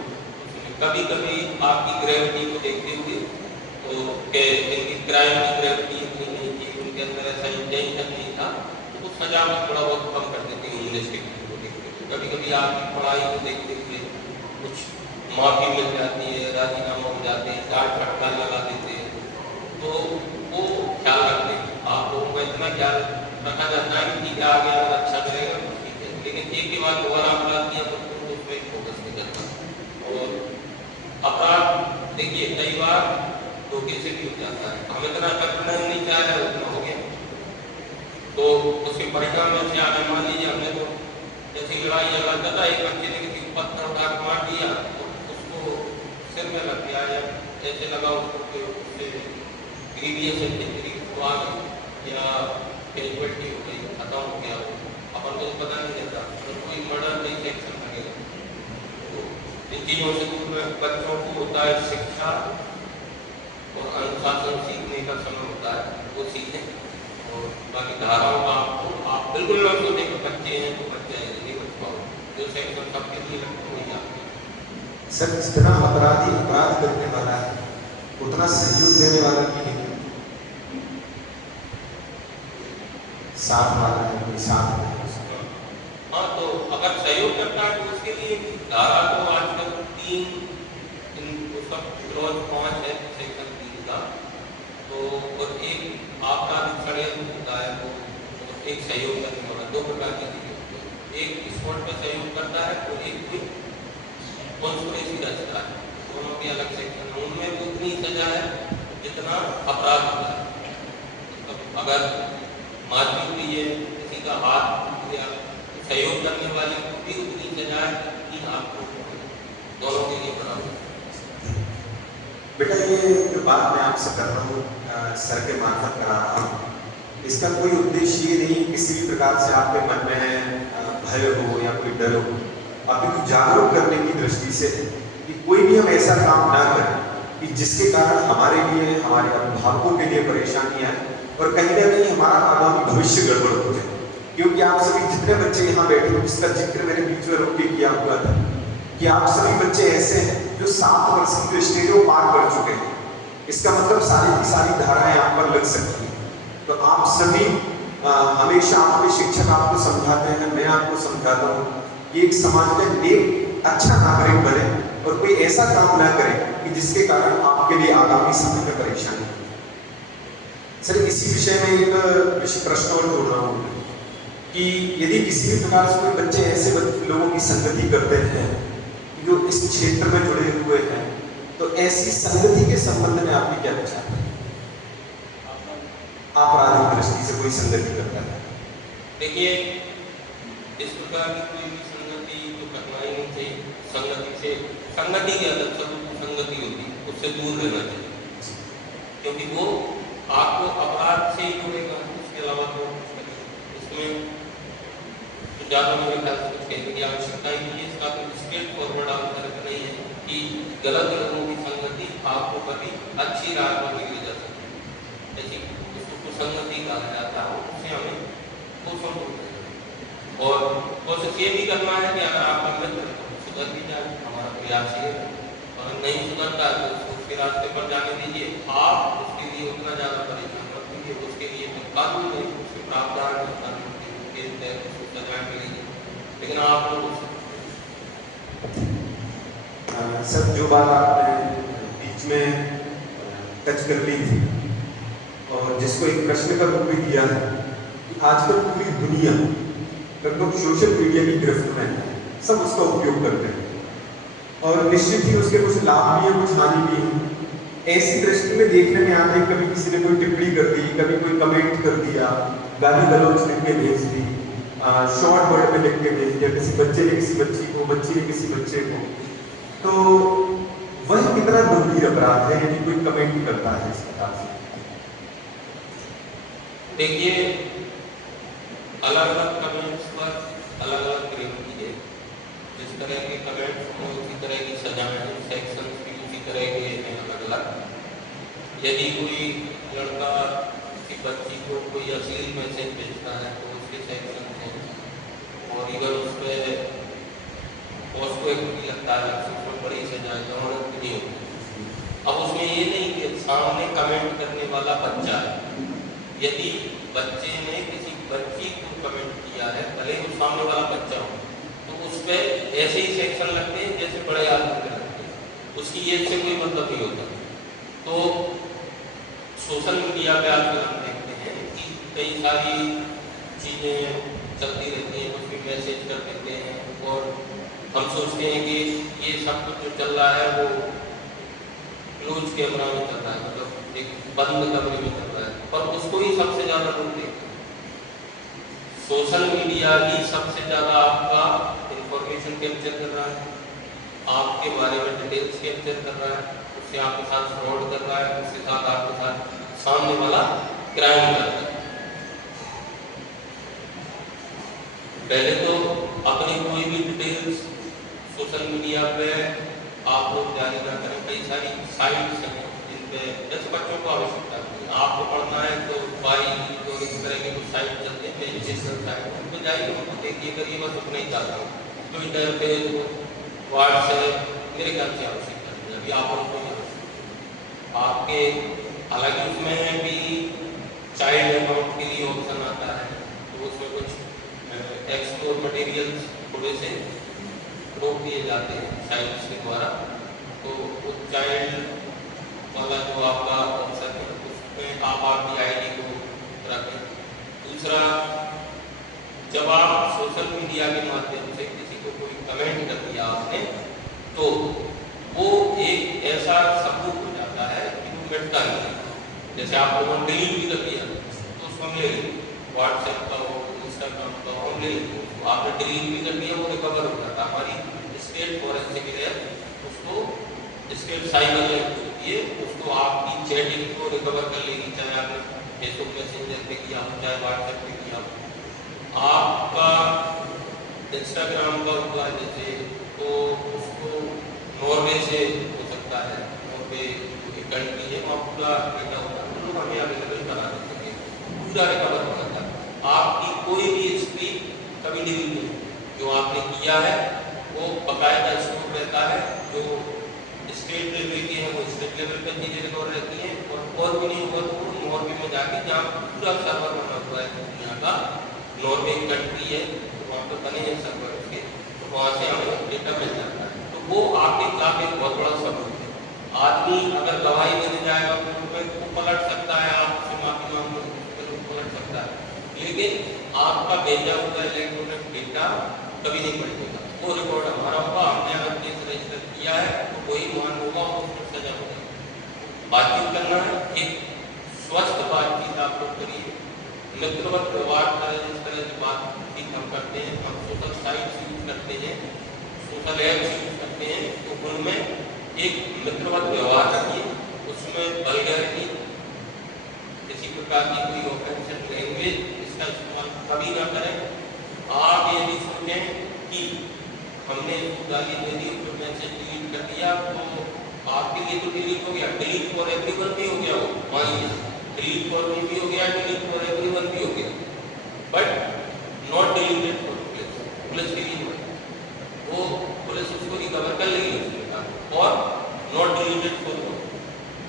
कभी कभी आपकी ग्रेविटी को देखते हुए तो इनकी क्राइम की ग्रेविटी इतनी नहीं थी, उनके अंदर ऐसा इंटेंशन नहीं था, तो सजा में थोड़ा बहुत कम कर देती है इंग्लिश के को देखते हुए। कभी कभी आपकी पढ़ाई को देखते हुए कुछ माफ़ी मिल जाती है, राजीनामा हो जाते हैं, डांट फटकार लगा देते हैं, तो वो ख्याल रखते हैं। आप लोगों का इतना ख्याल रखा जाता है कि ठीक है, आगे अगर अच्छा करेगा तो ठीक है, लेकिन एक के बाद दोबारा अपराध किया तो उस पर फोकस नहीं करता। और अपराध देखिए कई बार धोखे से भी हो जाता है, हम इतना करना नहीं चाह रहे, उतना हो गया, तो उसके परिणाम में से आगे मान लीजिए हमने तो जैसी लड़ाई झगड़ा करता, एक बच्चे ने किसी को पत्थर उठा के मार दिया, तो उसको सिर में लग गया या ऐसे लगा उसको कि उससे ग्रीवियस इंजरी आ गई या कैजुअलिटी हो गई, खत्म हो गया, अपन को पता नहीं चलता, तो कोई मर्डर नहीं सेक्शन लगेगा। तो इन चीज़ों से दूर में बच्चों को होता है शिक्षा और अनुशासन सीखने का समय होता है, वो सीखें। और बाकी धाराओं का आप बिल्कुल ना सोचें कि बच्चे हैं तो बच्चे हैं, नहीं बच पाओ, जो सेक्शन सबके लिए लगता है वही आपके। सर, जितना अपराधी अपराध करने वाला है उतना सहयोग देने वाला भी नहीं, साथ वाला है कोई साथ में। हाँ, तो अगर सहयोग करता है तो उसके लिए धारा को आजकल 3 उसका क्लॉज 5 है सेक्शन 3 का, तो और एक आपका षड्यंत्र होता है, वो एक सहयोग करने वाला, 2 प्रकार की चीजें होती है, एक स्पॉट पर सहयोग करता है और एक भी कॉन्स्पिरेसी रचता है, दोनों के अलग सेक्शन है, उनमें भी उतनी सजा है जितना अपराध होता है। मतलब अगर मारपीट हुई है, किसी का हाथ टूट गया, सहयोग करने वाले को भी उतनी सजा है कि आपको, दोनों के लिए बराबर। बेटा, ये बात मैं आपसे कर रहा हूँ, सर के मार्फत करा रहा हूँ, इसका कोई उद्देश्य ये नहीं किसी भी प्रकार से आपके मन में भय हो या कोई डर हो, आपको जागरूक करने की दृष्टि से कि कोई भी हम ऐसा काम ना करें कि जिसके कारण हमारे लिए, हमारे अभिभावकों के लिए परेशानी आए और कहीं ना कहीं हमारा आगामी भविष्य गड़बड़ हो जाए। क्योंकि आप सभी जितने बच्चे यहाँ बैठे हो, जिसका जिक्र मैंने बीच में रोक के किया हुआ था कि आप सभी बच्चे ऐसे हैं जो 7 वर्ष की जो स्टेज को पार कर चुके हैं, इसका मतलब सारी की सारी धाराएं आप पर लग सकती हैं। तो आप सभी हमेशा आपके शिक्षक आपको समझाते हैं, मैं आपको समझाता हूँ कि एक समाज में नेक अच्छा नागरिक बने और कोई ऐसा काम ना करे कि जिसके कारण आपके लिए आगामी समय में परेशानी हो। सर, इसी विषय में एक प्रश्न और जोड़ रहा हूँ कि यदि किसी भी प्रकार से कोई बच्चे ऐसे लोगों की संगति करते हैं जो इस क्षेत्र में जुड़े हुए हैं, तो ऐसी संगति के संबंध में आपके क्या विचार हैं? आपराधिक दृष्टि से कोई संगति करता है, देखिए इस प्रकार की कोई भी संगति तो करना ही नहीं चाहिए। संगति के अलग संगति होती है, उससे दूर रहना चाहिए, क्योंकि वो आपको अपराध से ही जुड़ेगा, उसके अलावा तो इसमें तो ज़्यादा मेरे ख्याल से कुछ कहने की आवश्यकता ही नहीं है। इसका तो स्ट्रेट फॉरवर्ड आंसर नहीं है कि गलत लोगों की संगति आपको कभी अच्छी राह पर नहीं ले जा सकती, ऐसी उसको कुसंगति कहा जाता है, उससे हमें पोषण होता है। और कोशिश ये भी करना है कि अगर आपका मित्र सुधर भी जाए, हमारा प्रयास ये है, और नहीं सुधरता है तो उसको उसके रास्ते पर जाने दीजिए। आप उसके लिए उतना ज़्यादा परेशान मत कीजिए, उसके लिए तो कानून में उसके प्रावधान है, कानून के तहत उसको सजाएं मिलेगी, लेकिन आप लोग सर जो बात आपने बीच में टच कर ली थी और जिसको एक प्रश्न का रूप भी दिया है कि आजकल पूरी दुनिया लगभग सोशल मीडिया की गिरफ्त में है, सब उसका उपयोग करते हैं और निश्चित ही उसके कुछ लाभ भी है, कुछ हानि भी है। ऐसी दृष्टि में देखने में आता है कभी किसी ने कोई टिप्पणी कर दी, कभी कोई कमेंट कर दिया, गाली गलौज लिख के भेज दी, शॉर्ट वर्ड में लिख के भेज दिया, किसी बच्चे ने किसी बच्ची को, बच्ची ने किसी बच्चे को, तो वह कितना गंभीर अपराध है यदि कोई कमेंट करता है इस प्रकार से? देखिए अलग अलग कमेंट्स पर अलग अलग प्रेम कीजिए, जिस तरह के कमेंट्स हों उसी तरह की सजाएं, सेक्शंस भी उसी तरह के हैं अलग अलग। यदि कोई लड़का किसी बच्ची को कोई अश्लील मैसेज भेजता है तो उसके सेक्शन हैं, और इधर उस पर उसको एक भी लगता है उसमें बड़ी सजा जमानत भी नहीं होती। अब उसमें ये नहीं कि सामने कमेंट करने वाला बच्चा है, यदि बच्चे ने किसी बच्ची को कमेंट किया है, भले वो सामने वाला बच्चा हो, तो उस पर ऐसे ही सेक्शन लगते हैं जैसे बड़े आदमी के लगते हैं, उसकी एज से कोई मतलब नहीं होता। तो सोशल मीडिया पे आजकल हम देखते हैं कि कई सारी चीज़ें चलती रहती हैं, कुछ भी मैसेज कर देते हैं और हम सोचते हैं कि ये सब कुछ जो चल रहा है वो क्लोज कैमरा में चल रहा है, मतलब एक बंद कमरे में चल रहा है, पर उसको ही सबसे ज़्यादा लोग देखते हैं। सोशल मीडिया ही सबसे ज़्यादा आपका इंफॉर्मेशन कैप्चर कर रहा है, आपके बारे में डिटेल्स कैप्चर कर रहा है, उससे आपके साथ फ्रॉड कर रहा है, उसके साथ आपके साथ सामने वाला क्राइम कर रहा है। पहले तो अपनी कोई भी डिटेल्स सोशल मीडिया पे आप लोग जारी ना करें। कई सारी साइट्स हैं जिन पे जैसे बच्चों को आवश्यकता है, आपको पढ़ना है तो भाई तो इस तरह के कुछ साइट चलते हैं, एजुकेशनल साइट, उनको जाइए, उनको देखिए करिए, बस उतना ही चाहता हूँ। ट्विटर, फेसबुक, व्हाट्सएप मेरे ख्याल से आवश्यकता नहीं है अभी आप लोगों को आपके, हालांकि उसमें भी चाइल्ड अकाउंट के लिए ऑप्शन आता है, तो उसमें कुछ एक्सप्लोर मटेरियल्स थोड़े से रोक दिए जाते हैं साइट्स के द्वारा, तो वो चाइल्ड वाला जो आपका ऑप्शन है उसमें आप आपकी आईडी को रखें। दूसरा, जब आप सोशल मीडिया के माध्यम से किसी को कोई कमेंट कर दिया आपने, तो वो एक ऐसा सबूत हो जाता है कि वो मिटता नहीं। जैसे आपको डिलीट भी कर दिया तो उसको हम ले लेंगे, व्हाट्सएप का हो, इंस्टाग्राम का हो, हम ले लेंगे, आपने डिलीट भी कर दिया, वो रिकवर हो जाता है। हमारी स्टेट फॉरेंसिक लैब उसको, स्टेट साइबर लैब होती है, उसको आपकी चैटिंग को रिकवर कर लेगी, चाहे आपने फेसबुक मैसेंजर पे किया हो, चाहे व्हाट्सएप पे किया हो। आपका इंस्टाग्राम पर हुआ जैसे, तो उसको नॉर्वे से हो सकता है, नॉर्वे एक कंट्री है, वहाँ पूरा डेटा होता है, लोग हमें अवेलेबल करा देते हैं, पूरा रिकवर हो जाता है। आपकी कोई भी हिस्ट्री कभी डिलीट नहीं, जो आपने किया है वो बकायदा स्टोर रहता है। जो स्टेट लेवल की है वो स्टेट लेवल पर चीज़ें रिकवर रहती हैं, और भी नहीं हुआ तो वो नॉर्वे में जाके, जहाँ पूरा सर्वर बना हुआ है दुनिया का, नॉर्वे कंट्री है तो वहाँ पर बने हैं सर्वर उसके, तो वहाँ से हमें डेटा मिल जाता है। तो वो आपके खिलाफ एक बहुत बड़ा सबूत है। आदमी अगर गवाही देने जाएगा तो वो पलट सकता है, आपसे माफी मांगने पलट सकता है, लेकिन आपका भेजा हुआ इलेक्ट्रॉनिक डेटा कभी नहीं पड़ेगा। वो रिकॉर्ड हमारा होगा, हमने अगर केस रजिस्टर किया है तो कोई मान होगा और उसमें सजा होगी। बातचीत करना है, एक स्वस्थ बातचीत आप लोग करिए, मित्रवत व्यवहार करें। जिस तरह की बातचीत हम करते हैं, हम सोशल साइट्स यूज करते हैं, सोशल एप्स यूज करते हैं, तो उनमें एक मित्रवत व्यवहार रखिए। उसमें वल्गैरिटी, किसी प्रकार की कोई ऑफेंसिव लैंग्वेज इसका इस्तेमाल कभी ना करें। आप ये भी सोचें कि हमने गाली दे दी, तो मैसेज डिलीट कर दिया तो आपके लिए तो डिलीट हो गया, डिलीट फॉर एवरीवन भी हो गया। वो मान लीजिए डिलीट फॉर मी भी हो गया, डिलीट फॉर एवरीवन भी हो गया, but not deleted for police. Police के लिए वो पुलिस उसको रिकवर कर लेगी उसके, और नॉट डिलीटेड फॉर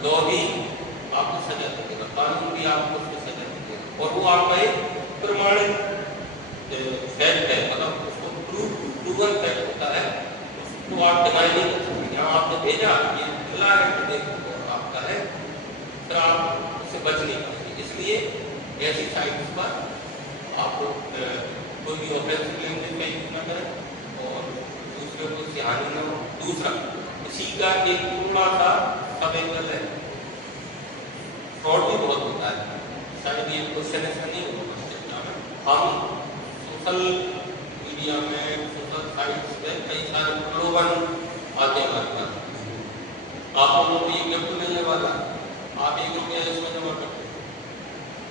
लॉ भी आपको सजा देगा, कानून भी आपको उसको सजा देगा, और वो आपका एक प्रमाणित फैक्ट है, मतलब उसको प्रूवन फैक्ट होता है, उसको आप डिनाई नहीं कर सकते। यहाँ आपने भेजा, ये मिला है तो देखो आपका है, फिर आप उससे बच नहीं पाएंगे। इसलिए ऐसी साइट्स पर आप कोई भी ऑफेंसिव लैंग्वेज का यूज न करें और दूसरे को उससे हानि न हो। दूसरा, इसी का एक थोड़ा सा सब एंगल है, फ्रॉड भी बहुत होता है। शायद ये क्वेश्चन ऐसा नहीं होगा चर्चा में। हम सोशल मीडिया में, सोशल साइट्स में कई सारे प्रलोभन आते हैं हमारे पास। आप लोगों को ये गिफ्ट मिलने वाला, आप ₹1 इसमें जमा करते हैं,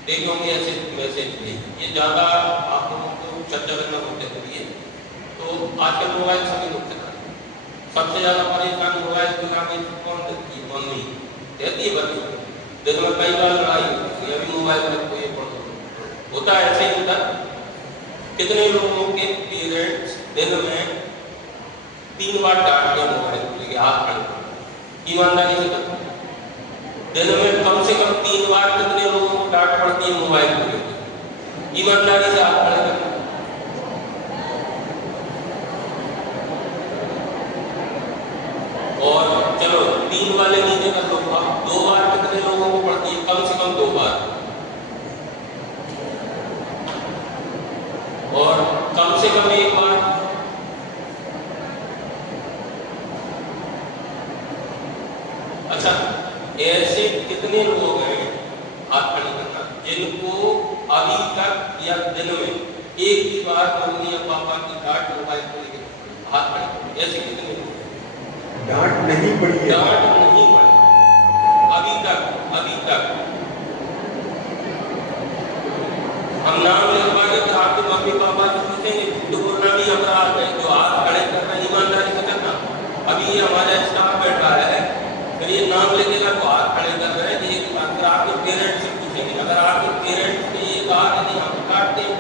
देखे होंगे ऐसे मैसेज भी। ये ज़्यादा आप लोगों को चर्चा करना होते हुए, तो आजकल मोबाइल सभी लोग चला रहे हैं। सबसे ज़्यादा परेशान मोबाइल चला के कौन करती है? मम्मी कहती है बच्चों, दिन में कई बार लड़ाई होती है, अभी मोबाइल में कोई पढ़ो होता है, ऐसे ही होता है। कितने लोगों के पेरेंट्स दिन में 3 बार डांटते हैं मोबाइल को लेके, हाथ खड़े कर, ईमानदारी से करते हैं। दिन में कम से कम 3 बार कितने लोगों को डांट पड़ती है मोबाइल को लेकर, ईमानदारी से हाथ खड़े करते हैं। और चलो 3 वाले नीचे कर लो, अब 2 बार कितने लोगों को पड़ती है? कम से कम 2 बार, और कम से कम 1 बार। अच्छा, ऐसे कितने लोग हैं, हाथ खड़े करना, जिनको अभी तक या दिन में एक भी बार मम्मी या पापा की डांट मोबाइल को लेकर हाथ खड़े करना? ऐसे कितने लोग? डांट नहीं पड़ी है, डांट नहीं पड़ी अभी तक। हम नाम लिखवाएंगे तो आपके मम्मी पापा से पूछेंगे, तो बोलना भी अपराध है, जो हाथ खड़े करना ईमानदारी से करना। अभी ये हमारा स्टाफ बैठा है, फिर ये नाम लिखेगा तो हाथ खड़े कर रहे हैं। एक अगर आपके पेरेंट्स से पूछेंगे, अगर आपके पेरेंट्स ने ये कहा यदि हम काटते हैं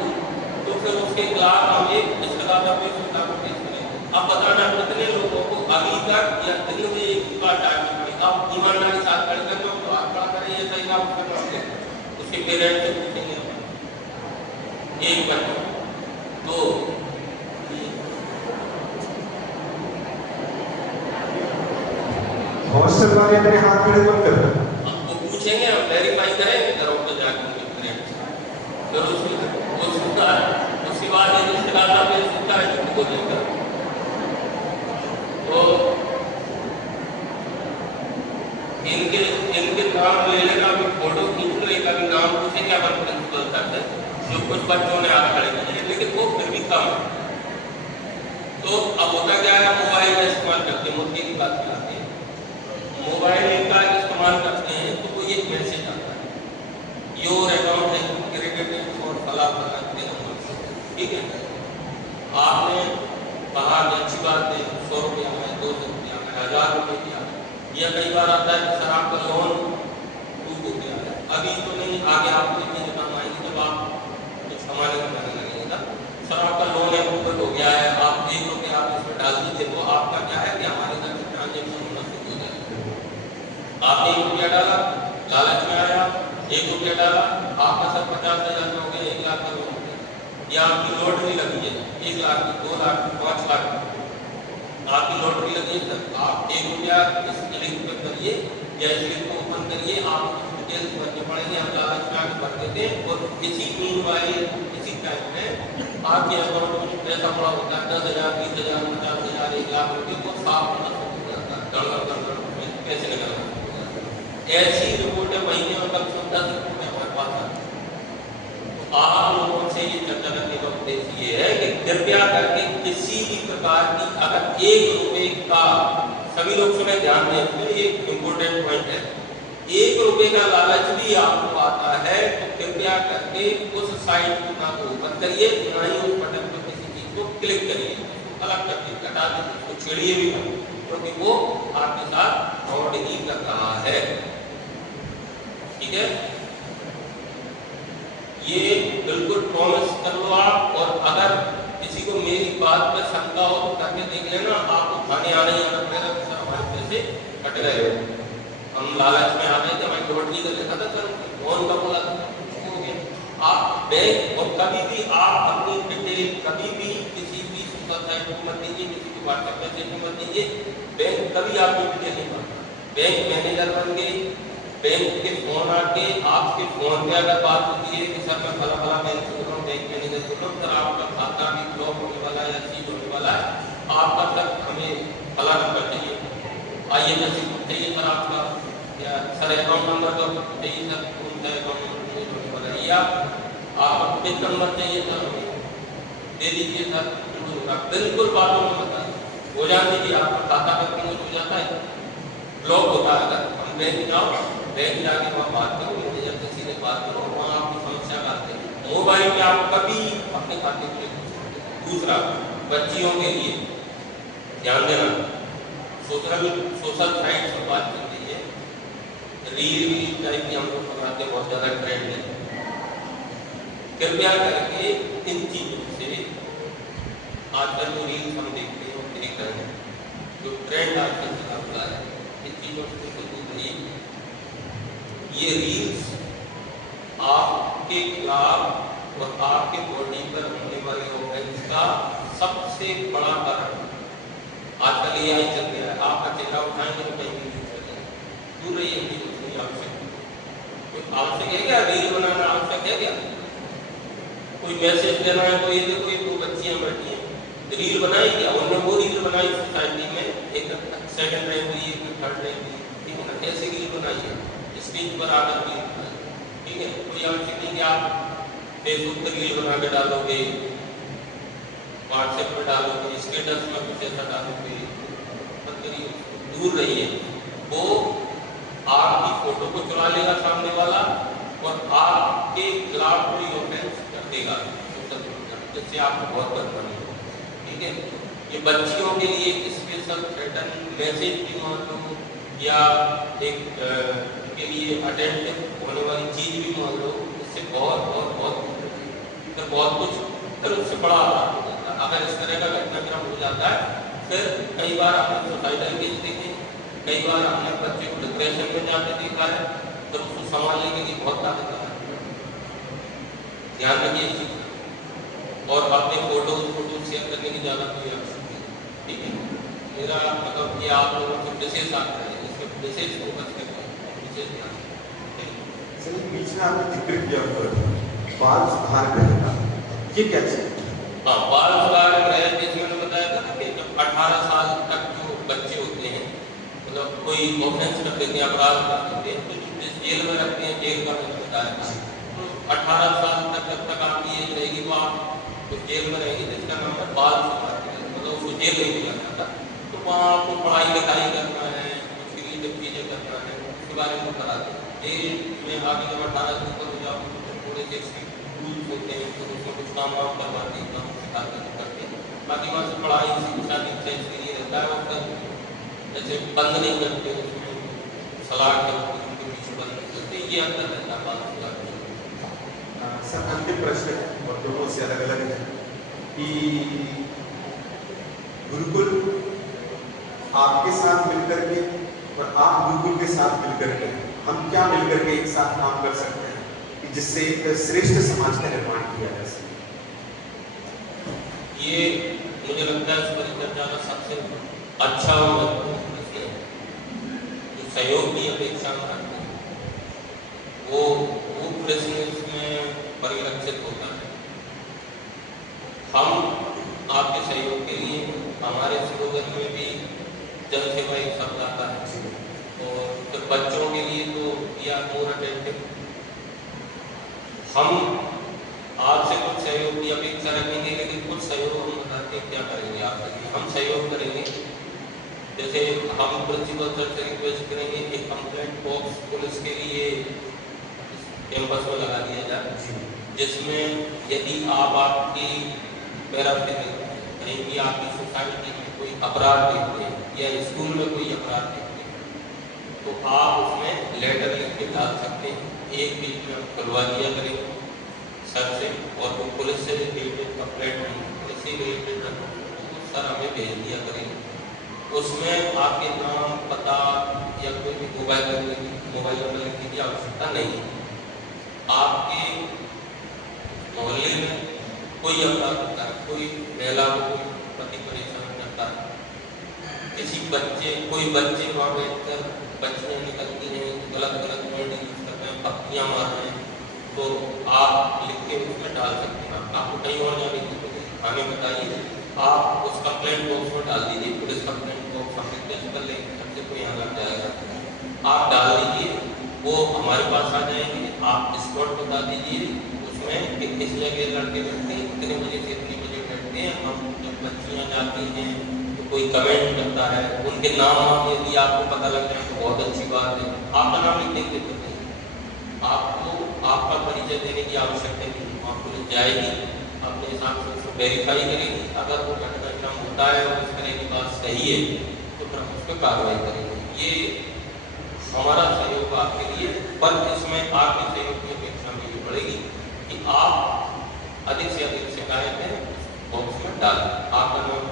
तो फिर उसके खिलाफ हम एक इस्तेदादा पेश करेंगे। अब बताना कितने लोगों को अभी तक या दिन में एक बार डांटनी पड़ी? अब ईमानदारी से हाथ खड़े करना तो हाथ खड़ा करें, ये सही काम करना, उसके पेरेंट्स से पूछेंगे। एक बच्चा, दो, हॉस्टल वाले अपने हाथ खड़े मत करना, हमको पूछेंगे, हम वेरीफाई करेंगे घरों पर जाकर उनके पेरेंट्स, फिर उसके बाद ये रिश्तेदार पे सुनता है छुट्टी को लेकर, तो इनके नाम ले लेना, अभी फोटो खींच लो, एक अभी नाम पूछेंगे अपन प्रिंसिपल सर से, जो कुछ बच्चों ने हाथ खड़े किए, लेकिन वो फिर भी कम है। तो अब होता क्या है, मोबाइल का इस्तेमाल करते हैं, मुद्दे की बात करते हैं, मोबाइल का इस्तेमाल करते हैं तो वो एक मैसेज आता है, योर अकाउंट है क्रेडिटेड फॉर फला फला, ठीक है। आपने कहा कि अच्छी बात है, 100 रुपया है, 200 रुपया है, 1000 रुपये दिया है, या कई बार आता है कि सर आपका लोन डूब हो गया है, अभी तो नहीं, आगे आपको इतने काम आएंगे जब आप कुछ कमाने बनाने लगेगा। सर आपका लोन अप्रूवल हो गया है, आप 1 रुपया आप इसमें डाल दीजिए, तो आपका क्या है कि हमारे घर से ट्रांजेक्शन होना शुरू हो जाएगा। आपने 1 रुपया डाला, लालच में आया, 1 रुपया डाला, आपका सर 50,000 हो गया, 1 लाख का लोन, या आपकी लॉटरी लगी है 1 लाख की, 2 लाख की, 5 लाख की, आपकी लॉटरी लगी है, सर आप 1 रुपया इस लिंक पर करिए या इस लिंक को ओपन करिए, आप डिटेल्स भरने पड़ेंगे, हम लालच में आगे भर देते हैं और इसी उम्र वाले इसी टाइम में आपके अकाउंट में पैसा पड़ा होता है 10,000, 20,000, 50,000, 1 लाख रुपये को साफ होना शुरू हो जाता है, गड़बड़ कैसे लगाना शुरू हो जाता है। ऐसी रिपोर्टें महीने में कम से कम 10 रिपोर्टें हमारे पास आती हैं। तो आप लोगों से ये चर्चा करने का उद्देश्य ये है कि कृपया करके किसी भी प्रकार की अगर 1 रुपये का, सभी लोग सुने ध्यान दें, एक इम्पोर्टेंट पॉइंट है, 1 रुपये का लालच भी आपको आता है तो कृपया करके उस साइट को ना तो ओपन करिए, ना ही उस बटन पर किसी चीज को क्लिक करिए, उसको अलग कर दीजिए, हटा दीजिए, उसको छेड़िए भी मत, क्योंकि वो आपके साथ फ्रॉड ही कर रहा है। ठीक है, ये बिल्कुल प्रॉमिस कर लो आप। और अगर किसी को मेरी बात पर शंका हो तो करके देख लेना, आपको थाने आने ही आना पड़ेगा कि सर हमारे पैसे कट गए, हम लालच में आ गए थे, हमारी लॉटरी का लिखा था सर, कौन का बोला था, हो गया। आप बैंक और कभी भी आप अपनी डिटेल कभी भी किसी भी सोशल साइट को मत दीजिए, किसी को व्हाट्सएप मैसेज में मत दीजिए, बैंक कभी आपकी डिटेल नहीं मांगता। बैंक मैनेजर बन के बैंक के फोन आके आपके फोन पे अगर बात होती है कि सर मैं फला फला बैंक से बोल रहा हूँ, बैंक मैनेजर बोल रहा हूँ, सर आपका खाता भी ब्लॉक होने वाला है या सीज होने वाला है, आपका सर हमें फला नंबर चाहिए, आइए मैसेज चाहिए सर आपका, या सर अकाउंट नंबर का चाहिए सर, कौन सा अकाउंट नंबर होने वाला है, या आपका पिन नंबर चाहिए सर हमें दे दीजिए सर, बिल्कुल बातों में बता हो जाती है, आपका खाता का हो जाता है, ब्लॉक होता है। अगर हम बैंक जाओ, बैंक जाके वहाँ बात करो, मैनेजर से सीधे बात करो, वहाँ आपकी समस्या करते हैं। मोबाइल में आप कभी अपने खाते में। दूसरा, बच्चियों के लिए ध्यान देना, सोशल साइट पर बात चल रही है, रील टाइप की हम लोग पकड़ाते हैं, बहुत ज़्यादा ट्रेंड है। कृपया करके इन चीज़ों से आजकल जो रील्स हम देखते हैं और देख रहे हैं, जो ट्रेंड आजकल चला हुआ है, इन चीज़ों से दूर रहिए। ये रील्स आपके खिलाफ और आपके बॉडी पर होने वाले ऑफेंस का सबसे बड़ा कारण आजकल ये आई चल गया है। आपका चेहरा उठाएंगे तो कहीं भी दूर रहिए, नहीं आवश्यक। आवश्यक है क्या रील बनाना? आवश्यक है क्या? कोई मैसेज देना है तो ये देखो ये 2 बच्चियां बैठी हैं, रील बनाई क्या? उन्होंने वो रील बनाई सोसाइटी में, एक सेकंड रैंक हुई, एक थर्ड रैंक हुई, ठीक है ना? ऐसी रील बनाई है, स्टेज पर आकर रील बनाई, ठीक है? कोई आवश्यक नहीं कि आप फेसबुक पर रील बना के डालोगे, व्हाट्सएप पर डालोगे, स्टेटस में कुछ ऐसा डालोगे, मत करिए, दूर रहिए। वो आपकी फोटो को चुरा लेगा सामने वाला और आपके खिलाफ कोई ऑफेंस कर देगा, जिससे आपको बहुत बदनामी हो, ठीक है? ये बच्चियों के लिए स्पेशल पैटर्न मैसेज भी मान लो या एक के लिए अटेंड होने वाली चीज़ भी मान लो, इससे बहुत कुछ फिर उससे बड़ा अपराध हो जाता है। अगर इस तरह का घटनाक्रम हो जाता है, फिर कई बार आपने सुसाइडल केस देखे, कई बार हमने बच्चे को डिप्रेशन में जाते देखा है, तो उसको संभालने के लिए बहुत ताकत है। ध्यान रखिए इस चीज़, और अपने फोटो शेयर करने की ज़्यादा कोई आवश्यकता नहीं, ठीक है? मेरा मतलब ये आप लोगों से विशेष आग्रह है, इसमें विशेष फोकस करना, विशेष ध्यान। सर बीच में आपने जिक्र किया बाल सुधार गृह का, ये क्या चीज? हाँ, बाल सुधार गृह जैसे मैंने बताया था ना कि जब 18 साल तक जो बच्चे होते हैं, मतलब कोई ऑफेंस कर देते हैं, अपराध कर देते हैं, तो जिस जेल में रखते हैं, जेल का मैंने बताया था, तो 18 साल तक जब तक आपकी एज रहेगी तो आप तो जेल में रहेंगे, जिसका नाम है बाल सुधार गृह, मतलब उसको जेल नहीं दिया जाता। तो वहाँ आपको पढ़ाई लिखाई करना है, कुछ क्रिएटिव चीज़ें करना है, उसके बारे में कराते हैं। जेल में आगे जब 18 से ऊपर हो जाओ तो थोड़े से रूल्स होते हैं, तो उसमें कुछ काम वाम करवाते हैं, काम सिखाते करते हैं। बाकी वहाँ से पढ़ाई शिक्षा दीक्षा इसके लिए रहता है, और फिर जैसे बंद नहीं करते, उसमें सलाह करते, उनके पीछे बंद नहीं करते, ये अंतर रहता है बाल सुधार गृह। सर अंतिम प्रश्न है और दोनों से अलग अलग है कि गुरुकुल आपके साथ मिलकर के और आप गुरुकुल के साथ मिलकर के हम क्या मिलकर के एक साथ काम कर सकते हैं कि जिससे एक श्रेष्ठ समाज का निर्माण किया जा सके? ये मुझे लगता है इस परिचर्चा का सबसे अच्छा और महत्वपूर्ण प्रश्न है, जो सहयोग की अपेक्षा में रखते हैं। हम आपके सहयोग के लिए, हमारे स्लोगन में भी जन सेवा एक शब्द आता है, और फिर बच्चों के लिए तो वी आर मोर अटेंटिव। हम आपसे कुछ सहयोग की अपेक्षा रखेंगे, लेकिन कुछ सहयोग हम बताते हैं क्या करेंगे आपके लिए। हम सहयोग करेंगे, जैसे हम प्रिंसिपल सर से रिक्वेस्ट करेंगे कि कंप्लेंट बॉक्स पुलिस के लिए कैंपस में लगा दिया जाए, जिसमें यदि आप आपकी कहीं भी आपकी सोसाइटी में कोई अपराध देखते हैं या स्कूल में कोई अपराध देखते हैं, तो आप उसमें लेटर लिख के डाल सकते हैं। एक बीच में खुलवा दिया करेंगे सर से, और वो पुलिस से रिलेटेड कंप्लेंट इसी रिलेटेड सर हमें भेज दिया करेंगे। उसमें आपके नाम, पता या कोई भी मोबाइल नंबर लिखने की आवश्यकता नहीं है। आपके मोहल्ले में कोई अपराध होता है, कोई महिला को कोई पति परेशान करता है, कोई बच्चे वहाँ बैठकर बच्चियाँ निकलती हैं, गलत वर्ड यूज कर रहे हैं, पत्तियाँ मार रहे हैं, तो आप लिख के उसमें डाल सकते हैं। आपको कहीं और जाने की जरूरत नहीं, हमें बताइए, आप उस कंप्लेंट बॉक्स में डाल दीजिए। पुलिस कंप्लेंट बॉक्स हम रिक्वेस्ट कर लेंगे, सबसे कोई यहाँ लग जाएगा, आप डाल दीजिए, वो हमारे पास आ जाएंगे। आप स्पॉट बता दीजिए उसमें कि किस जगह लड़के बैठते हैं, कितने बजे से इतने बजे बैठते हैं। हम जब बच्चियाँ जाती हैं तो कोई कमेंट करता है, उनके नाम यदि आपको पता लग जाए तो बहुत अच्छी बात है। आपका नाम लिख देंगे तो नहीं, आपको आपका परिचय देने की आवश्यकता नहीं, वहाँ पुलिस जाएगी, अपने हिसाब से उसको वेरीफाई करेगी। अगर वो घटनाक्रम होता है और उस तरह की बात सही है तो फिर हम उस पर कार्रवाई करेंगे। ये हमारा सहयोग आपके लिए, पर इसमें आपके सहयोग की अपेक्षा में ये पड़ेगी कि आप अधिक से अधिक शिकायतें बॉक्स में डालें। आपका नाम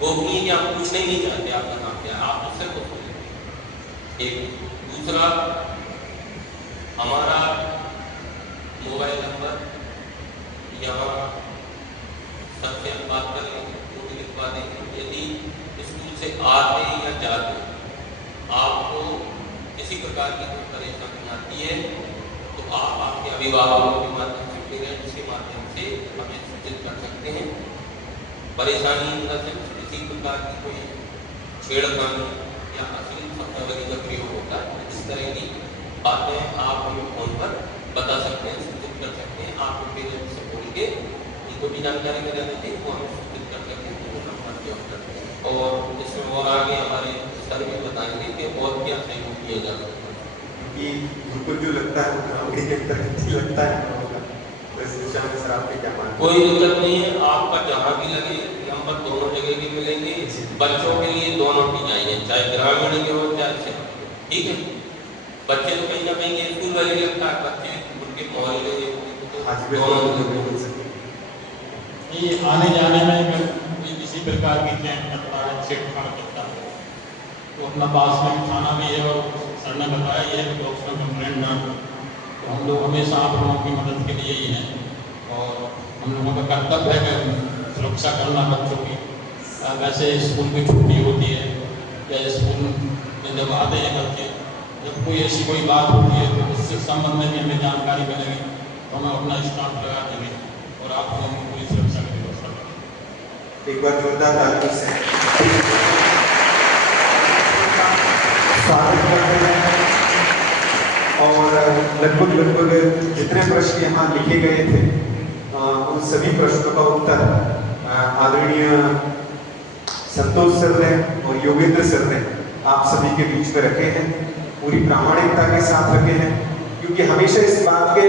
गोपनीय या आप पूछना ही नहीं चाहते आपका नाम क्या है, आप उससे पूछ लेते। एक दूसरा, हमारा मोबाइल नंबर यहाँ सबसे हम बात कर लेंगे, वो भी लिखवा देंगे। यदि स्कूल से आते या जाते आपको किसी प्रकार की कोई परेशानी आती है तो आप आपके अभिभावकों के माध्यम से, पेरेंट्स के माध्यम से हमें सूचित कर सकते हैं। परेशानी न सिर्फ किसी प्रकार की कोई छेड़खानी या अश्लील शब्दावली का प्रयोग होता है, इस तरह की बातें आप हमें फोन पर बता सकते हैं, सूचित कर सकते हैं। आप पेरेंट्स से बोल के उनको भी जानकारी करा देते हैं, वो हमें सूचित कर सकते हैं, वो नंबर उपयोग करते हैं। और इसमें और आगे हमारे सर भी बताएंगे कि और क्या सहयोग किया जा सकता है। कि उनको जो लगता है ग्रामीण के अंतर्गत ही लगता है, इस दिशा में सर आपके क्या मानते हैं? कोई दिक्कत नहीं है, आपका जहाँ भी लगे नंबर दोनों जगह के मिलेंगे। बच्चों के लिए दोनों की चाहिए, चाहे ग्रामीण के हो चाहे शहर के, ठीक है। बच्चे तो कहीं ना कहीं स्कूल वाले लगता है, बच्चे उनके मोहल्ले दोनों ये आने जाने में अगर कोई किसी प्रकार की चैन करता है, छेड़छाड़ करता है, तो अपना पास में थाना भी है, और सर ने बताया ये है कि उसमें कंप्लेंट ना हो। तो हम लोग हमेशा आप लोगों की मदद के लिए ही हैं, और हम लोगों का कर्तव्य है कि सुरक्षा करना बच्चों की। वैसे स्कूल की छुट्टी होती है या स्कूल में जब आते हैं बच्चे, जब कोई ऐसी कोई बात होती है तो उससे संबंध में भी हमें जानकारी मिलेगी, तो हम अपना स्टाफ लगा देंगे और आपको हम पूरी सुरक्षा की व्यवस्था करेंगे। एक बार जोरदार तालियों से स्वागत करते हैं। और लगभग जितने प्रश्न यहाँ लिखे गए थे उन सभी प्रश्नों का उत्तर आदरणीय संतोष सर ने और योगेंद्र सर ने आप सभी के बीच में रखे हैं, पूरी प्रामाणिकता के साथ रखे हैं। क्योंकि हमेशा इस बात के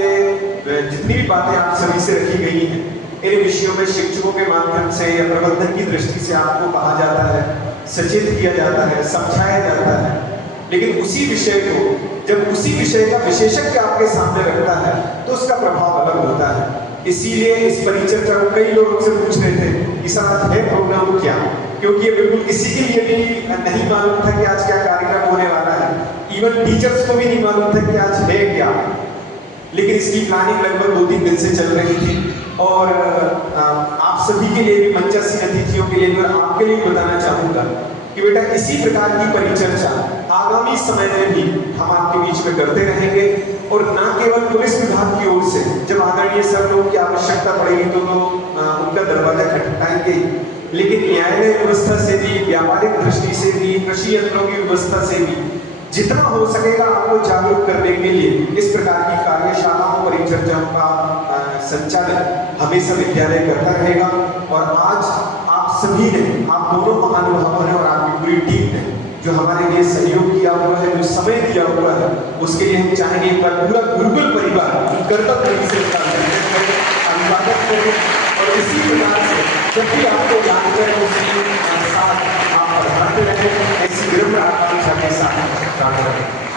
जितनी भी बातें आप सभी से रखी गई हैं, इन विषयों में शिक्षकों के माध्यम से या प्रबंधन की दृष्टि से आपको कहा जाता है, सचेत किया जाता है, समझाया जाता है। लेकिन उसी विषय को जब उसी विषय का विशेषज्ञ आपके सामने रखता है तो उसका प्रभाव अलग होता है। इसीलिए इस परिचर्चा को कई लोग हमसे पूछ रहे थे कि सर है प्रोग्राम क्या, क्योंकि ये बिल्कुल किसी के लिए भी नहीं मालूम था कि आज क्या कार्यक्रम होने वाला है। इवन टीचर्स को भी नहीं मालूम था कि आज है क्या। लेकिन इसकी प्लानिंग लगभग 2-3 दिन से चल रही थी, और आप सभी के लिए भी, मंचासीन अतिथियों के लिए भी और आपके लिए बताना चाहूँगा कि बेटा इसी प्रकार की परिचर्चा आगामी समय में भी हम आपके बीच में करते रहेंगे। और न केवल पुलिस विभाग की ओर से जब आदरणीय सर लोगों की आवश्यकता पड़ेगी तो उनका दरवाजा लेकिन न्यायालय व्यवस्था से भी, व्यापारिक दृष्टि से भी, कृषि यंत्रों की व्यवस्था से भी जितना हो सकेगा आपको जागरूक करने के लिए इस प्रकार की कार्यशालाओं, परिचर्चाओं का संचालन हमेशा विद्यालय करता रहेगा। और आज आप सभी ने, आप दोनों महानुभावों ने और आपकी पूरी टीम ने जो हमारे लिए सहयोग किया हुआ है, जो समय दिया हुआ है, उसके लिए हम चाहेंगे एक बार पूरा गुरुकुल परिवार कर्तव्य से अभिवादन करें। और इसी प्रकार से जब भी आपको याद करें उसी साथ आप पढ़ाते रहें, ऐसी विनम्र आकांक्षा के साथ काम करें।